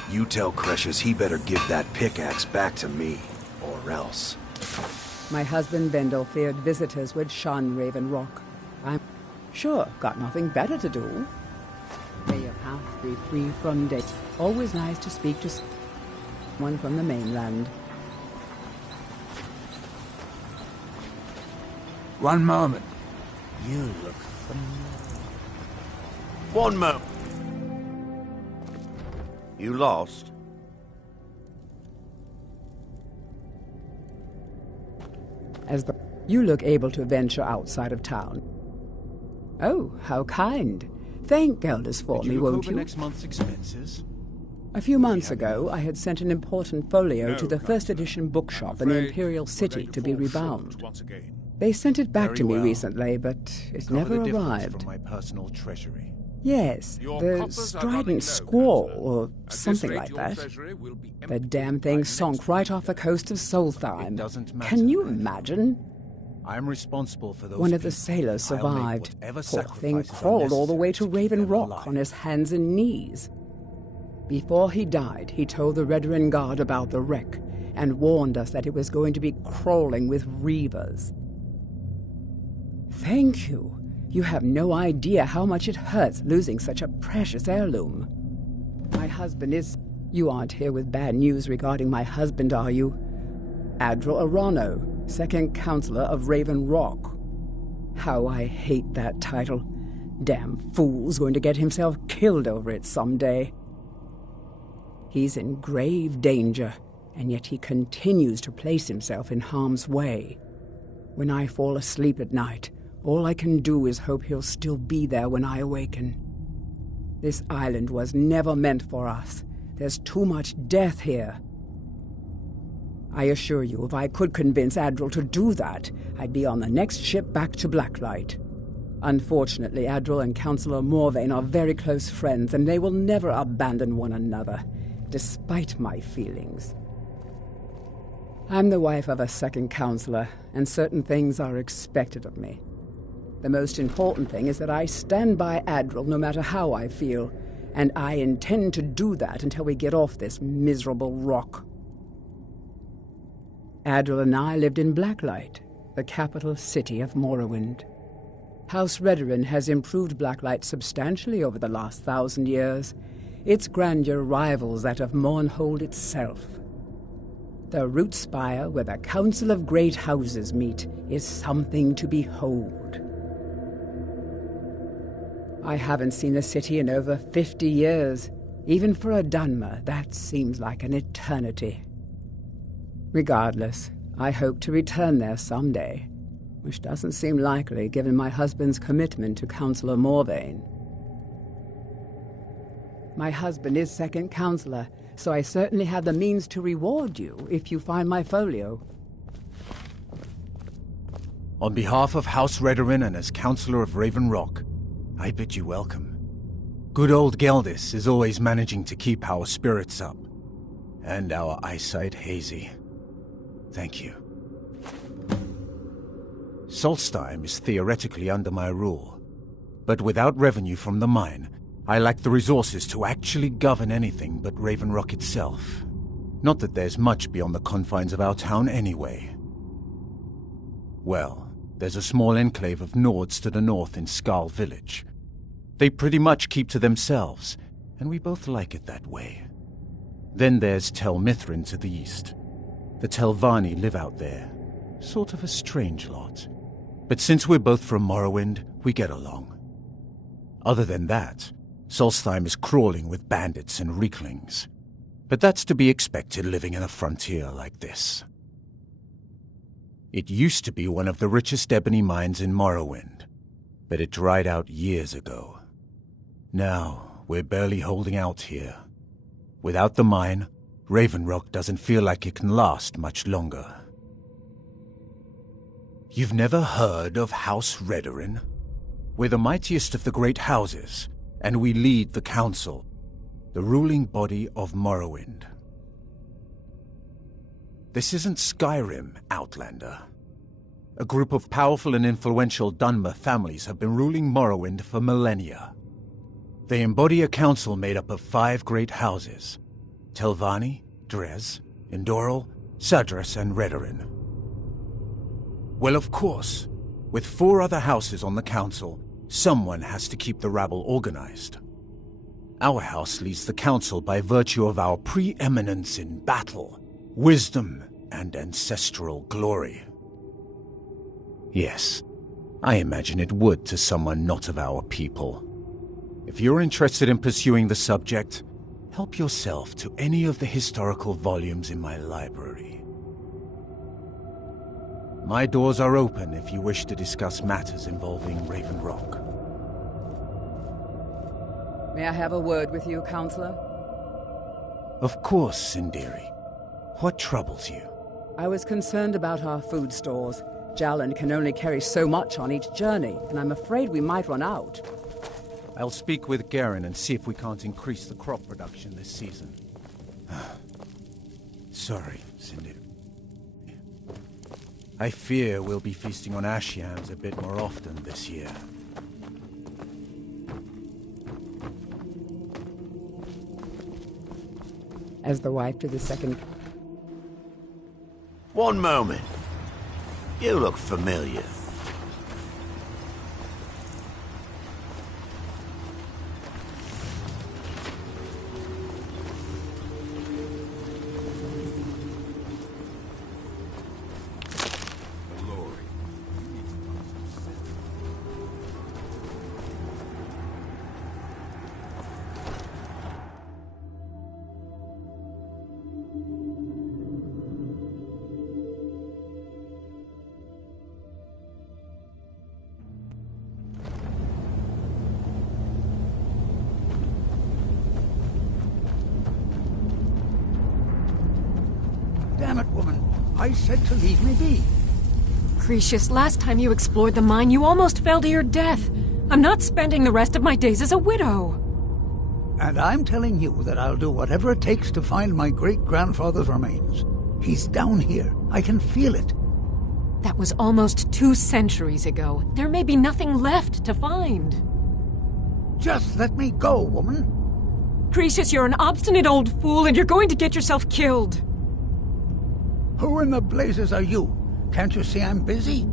You tell Cretius he better give that pickaxe back to me, or else. My husband Bendel feared visitors would shun Raven Rock. I'm sure got nothing better to do. May your path be free from day. Always nice to speak to someone from the mainland. One moment. You look familiar. One moment. You lost? You look able to venture outside of town. Oh, how kind. Thank Gelders for me, won't you? Next month's expenses? A few months ago, I had sent an important folio to the first edition bookshop in the Imperial City to be rebound. They sent it back to me recently, but it never arrived. From my personal treasury. Yes, the Strident Squall, or something like that. The damn thing sunk right off the coast of Solstheim. Can you imagine? I'm responsible for those. One of the sailors survived. Poor thing crawled all the way to Raven Rock on his hands and knees. Before he died, he told the Redoran Guard about the wreck and warned us that it was going to be crawling with reavers. Thank you. You have no idea how much it hurts losing such a precious heirloom. My husband is... You aren't here with bad news regarding my husband, are you? Adral Arano, second counselor of Raven Rock. How I hate that title. Damn fool's going to get himself killed over it someday. He's in grave danger, and yet he continues to place himself in harm's way. When I fall asleep at night, all I can do is hope he'll still be there when I awaken. This island was never meant for us. There's too much death here. I assure you, if I could convince Adral to do that, I'd be on the next ship back to Blacklight. Unfortunately, Adral and Councillor Morvain are very close friends, and they will never abandon one another, despite my feelings. I'm the wife of a second counselor, and certain things are expected of me. The most important thing is that I stand by Adral no matter how I feel, and I intend to do that until we get off this miserable rock. Adral and I lived in Blacklight, the capital city of Morrowind. House Redoran has improved Blacklight substantially over the last 1,000 years. Its grandeur rivals that of Mournhold itself. The root spire where the Council of Great Houses meet is something to behold. I haven't seen the city in over 50 years. Even for a Dunmer, that seems like an eternity. Regardless, I hope to return there someday, which doesn't seem likely given my husband's commitment to Councillor Morvain. My husband is second counselor, so I certainly have the means to reward you if you find my folio. On behalf of House Redoran and as Councillor of Raven Rock, I bid you welcome. Good old Geldis is always managing to keep our spirits up, and our eyesight hazy. Thank you. Solstheim is theoretically under my rule, but without revenue from the mine, I lack the resources to actually govern anything but Raven Rock itself. Not that there's much beyond the confines of our town anyway. Well, there's a small enclave of Nords to the north in Skarl Village. They pretty much keep to themselves, and we both like it that way. Then there's Tel Mithrin to the east. The Telvanni live out there. Sort of a strange lot. But since we're both from Morrowind, we get along. Other than that, Solstheim is crawling with bandits and reeklings. But that's to be expected living in a frontier like this. It used to be one of the richest ebony mines in Morrowind, but it dried out years ago. Now, we're barely holding out here. Without the mine, Raven Rock doesn't feel like it can last much longer. You've never heard of House Redoran? We're the mightiest of the great houses, and we lead the Council, the ruling body of Morrowind. This isn't Skyrim, Outlander. A group of powerful and influential Dunmer families have been ruling Morrowind for millennia. They embody a council made up of 5 great houses, Telvanni, Drez, Indoril, Sadras, and Redarin. Well, of course. With 4 other houses on the council, someone has to keep the rabble organized. Our house leads the council by virtue of our preeminence in battle, wisdom, and ancestral glory. Yes, I imagine it would to someone not of our people. If you're interested in pursuing the subject, help yourself to any of the historical volumes in my library. My doors are open if you wish to discuss matters involving Raven Rock. May I have a word with you, Counselor? Of course, Sindiri. What troubles you? I was concerned about our food stores. Jalan can only carry so much on each journey, and I'm afraid we might run out. I'll speak with Garen and see if we can't increase the crop production this season. Sorry, Sindiri. I fear we'll be feasting on ash yams a bit more often this year. As the wife to the second... One moment. You look familiar. Damn it, woman. I said to leave me be. Cretius, last time you explored the mine, you almost fell to your death. I'm not spending the rest of my days as a widow. And I'm telling you that I'll do whatever it takes to find my great-grandfather's remains. He's down here. I can feel it. That was almost 2 centuries ago. There may be nothing left to find. Just let me go, woman. Cretius, you're an obstinate old fool, and you're going to get yourself killed. Who in the blazes are you? Can't you see I'm busy?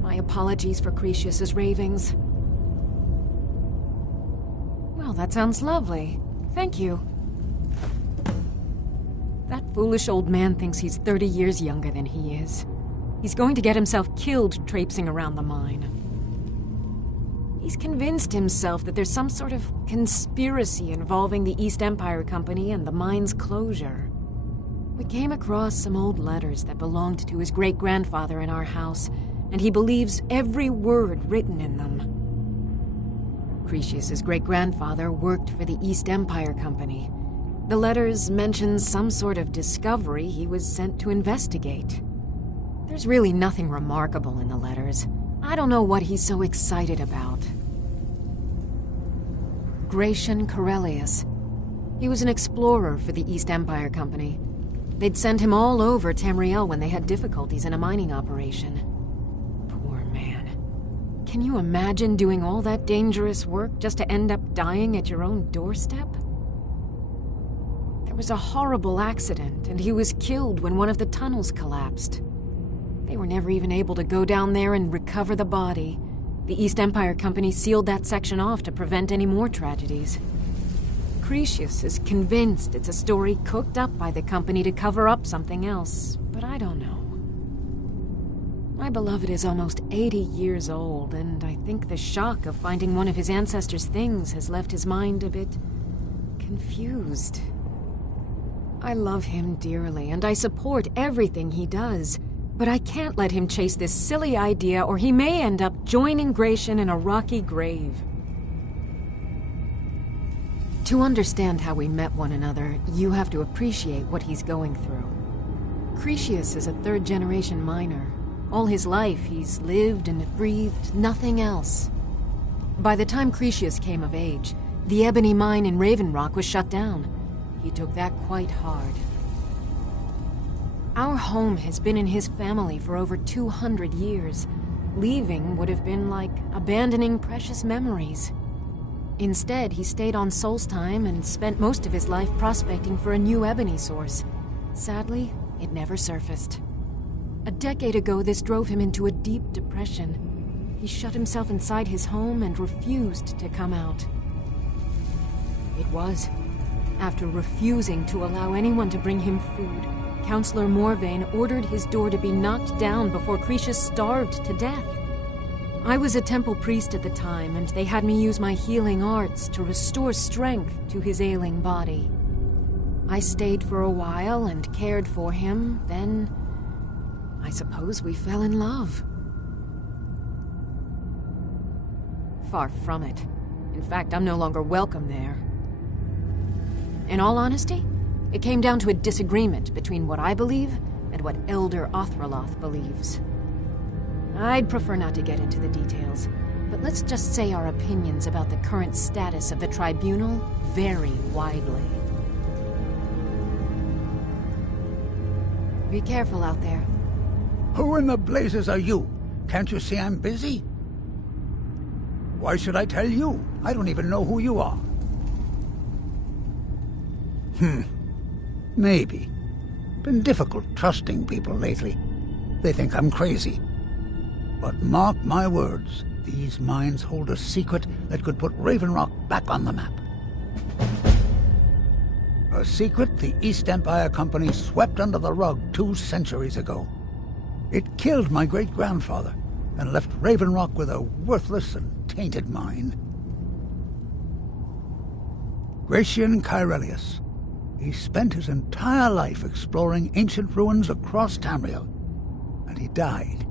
My apologies for Cretius's ravings. Well, that sounds lovely. Thank you. That foolish old man thinks he's 30 years younger than he is. He's going to get himself killed traipsing around the mine. He's convinced himself that there's some sort of conspiracy involving the East Empire Company and the mine's closure. We came across some old letters that belonged to his great-grandfather in our house, and he believes every word written in them. Cretius's great-grandfather worked for the East Empire Company. The letters mention some sort of discovery he was sent to investigate. There's really nothing remarkable in the letters. I don't know what he's so excited about. Gratian Corellius. He was an explorer for the East Empire Company. They'd send him all over Tamriel when they had difficulties in a mining operation. Poor man. Can you imagine doing all that dangerous work just to end up dying at your own doorstep? There was a horrible accident, and he was killed when one of the tunnels collapsed. They were never even able to go down there and recover the body. The East Empire Company sealed that section off to prevent any more tragedies. Cretius is convinced it's a story cooked up by the company to cover up something else, but I don't know. My beloved is almost 80 years old, and I think the shock of finding one of his ancestors' things has left his mind a bit confused. I love him dearly, and I support everything he does, but I can't let him chase this silly idea, or he may end up joining Gratian in a rocky grave. To understand how we met one another, you have to appreciate what he's going through. Cretius is a 3rd-generation miner. All his life, he's lived and breathed nothing else. By the time Cretius came of age, the ebony mine in Raven Rock was shut down. He took that quite hard. Our home has been in his family for over 200 years. Leaving would have been like abandoning precious memories. Instead, he stayed on Solstheim and spent most of his life prospecting for a new ebony source. Sadly, it never surfaced. A decade ago, this drove him into a deep depression. He shut himself inside his home and refused to come out. It was after refusing to allow anyone to bring him food, Counselor Morvain ordered his door to be knocked down before Cretius starved to death. I was a temple priest at the time, and they had me use my healing arts to restore strength to his ailing body. I stayed for a while and cared for him, then I suppose we fell in love. Far from it. In fact, I'm no longer welcome there. In all honesty, it came down to a disagreement between what I believe and what Elder Othraloth believes. I'd prefer not to get into the details, but let's just say our opinions about the current status of the Tribunal vary widely. Be careful out there. Who in the blazes are you? Can't you see I'm busy? Why should I tell you? I don't even know who you are. Maybe. Been difficult trusting people lately. They think I'm crazy. But mark my words, these mines hold a secret that could put Raven Rock back on the map. A secret the East Empire Company swept under the rug 2 centuries ago. It killed my great-grandfather and left Raven Rock with a worthless and tainted mine. Gratian Kyrelius. He spent his entire life exploring ancient ruins across Tamriel, and he died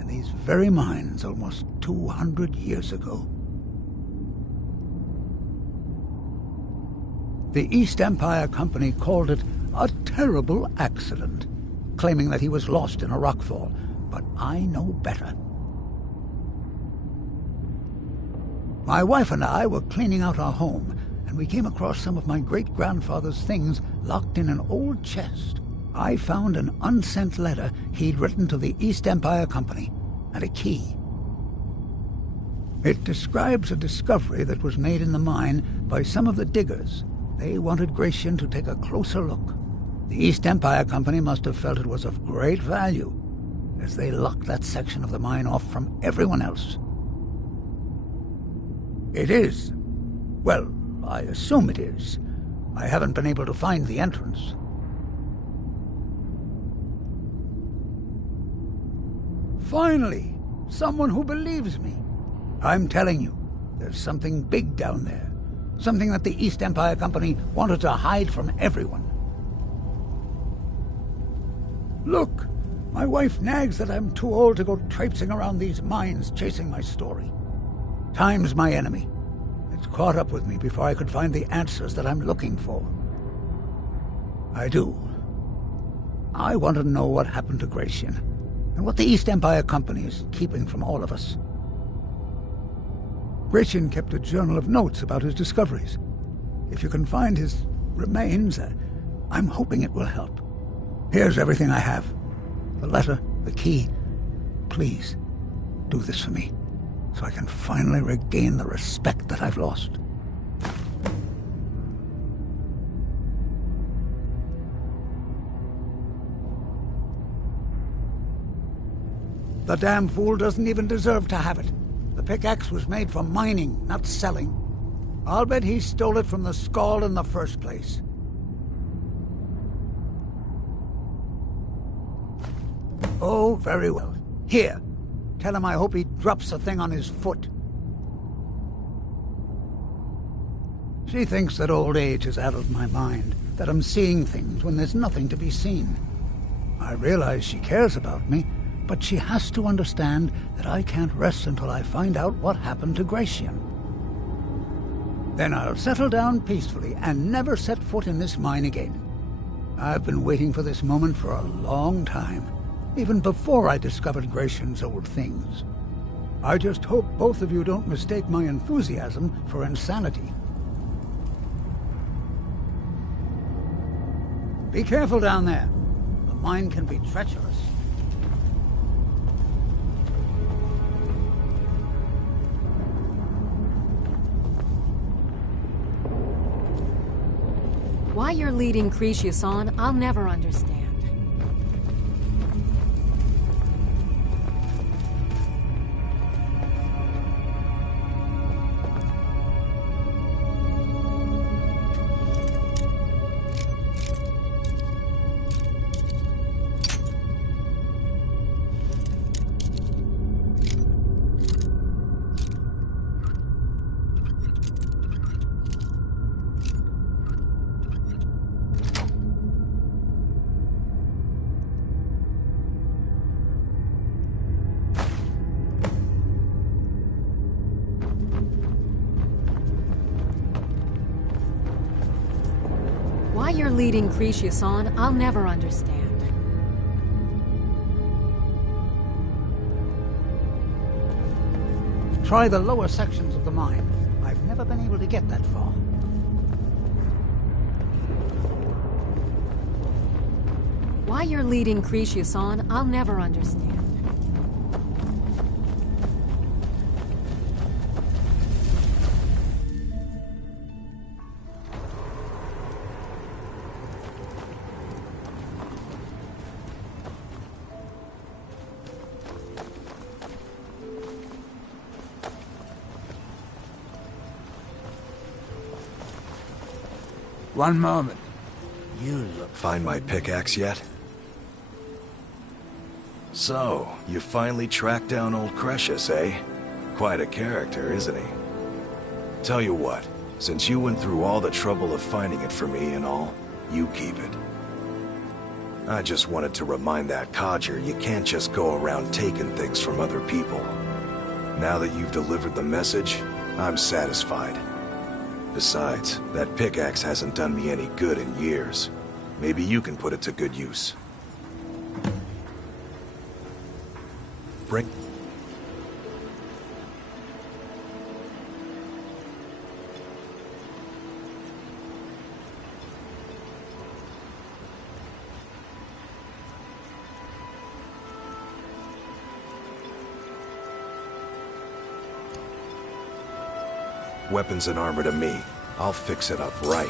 in these very mines almost 200 years ago. The East Empire Company called it a terrible accident, claiming that he was lost in a rockfall, but I know better. My wife and I were cleaning out our home, and we came across some of my great-grandfather's things locked in an old chest. I found an unsent letter he'd written to the East Empire Company, and a key. It describes a discovery that was made in the mine by some of the diggers. They wanted Gratian to take a closer look. The East Empire Company must have felt it was of great value, as they locked that section of the mine off from everyone else. It is. Well, I assume it is. I haven't been able to find the entrance. Finally, someone who believes me. I'm telling you, there's something big down there. Something that the East Empire Company wanted to hide from everyone. Look, my wife nags that I'm too old to go traipsing around these mines chasing my story. Time's my enemy. It's caught up with me before I could find the answers that I'm looking for. I do. I want to know what happened to Gratian, and what the East Empire Company is keeping from all of us. Gratian kept a journal of notes about his discoveries. If you can find his remains, I'm hoping it will help. Here's everything I have. The letter, the key. Please, do this for me, so I can finally regain the respect that I've lost. The damn fool doesn't even deserve to have it. The pickaxe was made for mining, not selling. I'll bet he stole it from the Skald in the first place. Oh, very well. Here. Tell him I hope he drops the thing on his foot. She thinks that old age has addled my mind, that I'm seeing things when there's nothing to be seen. I realize she cares about me, but she has to understand that I can't rest until I find out what happened to Gratian. Then I'll settle down peacefully and never set foot in this mine again. I've been waiting for this moment for a long time, even before I discovered Gratian's old things. I just hope both of you don't mistake my enthusiasm for insanity. Be careful down there. The mine can be treacherous. Why you're leading Cretius on, I'll never understand. Why you're leading Cretius on, I'll never understand. Try the lower sections of the mine. I've never been able to get that far. Why you're leading Cretius on, I'll never understand. One moment. You look... Find my pickaxe yet? So, you finally tracked down old Cretius, eh? Quite a character, isn't he? Tell you what, since you went through all the trouble of finding it for me and all, you keep it. I just wanted to remind that codger you can't just go around taking things from other people. Now that you've delivered the message, I'm satisfied. Besides, that pickaxe hasn't done me any good in years. Maybe you can put it to good use. Bring... Weapons and armor to me. I'll fix it up right.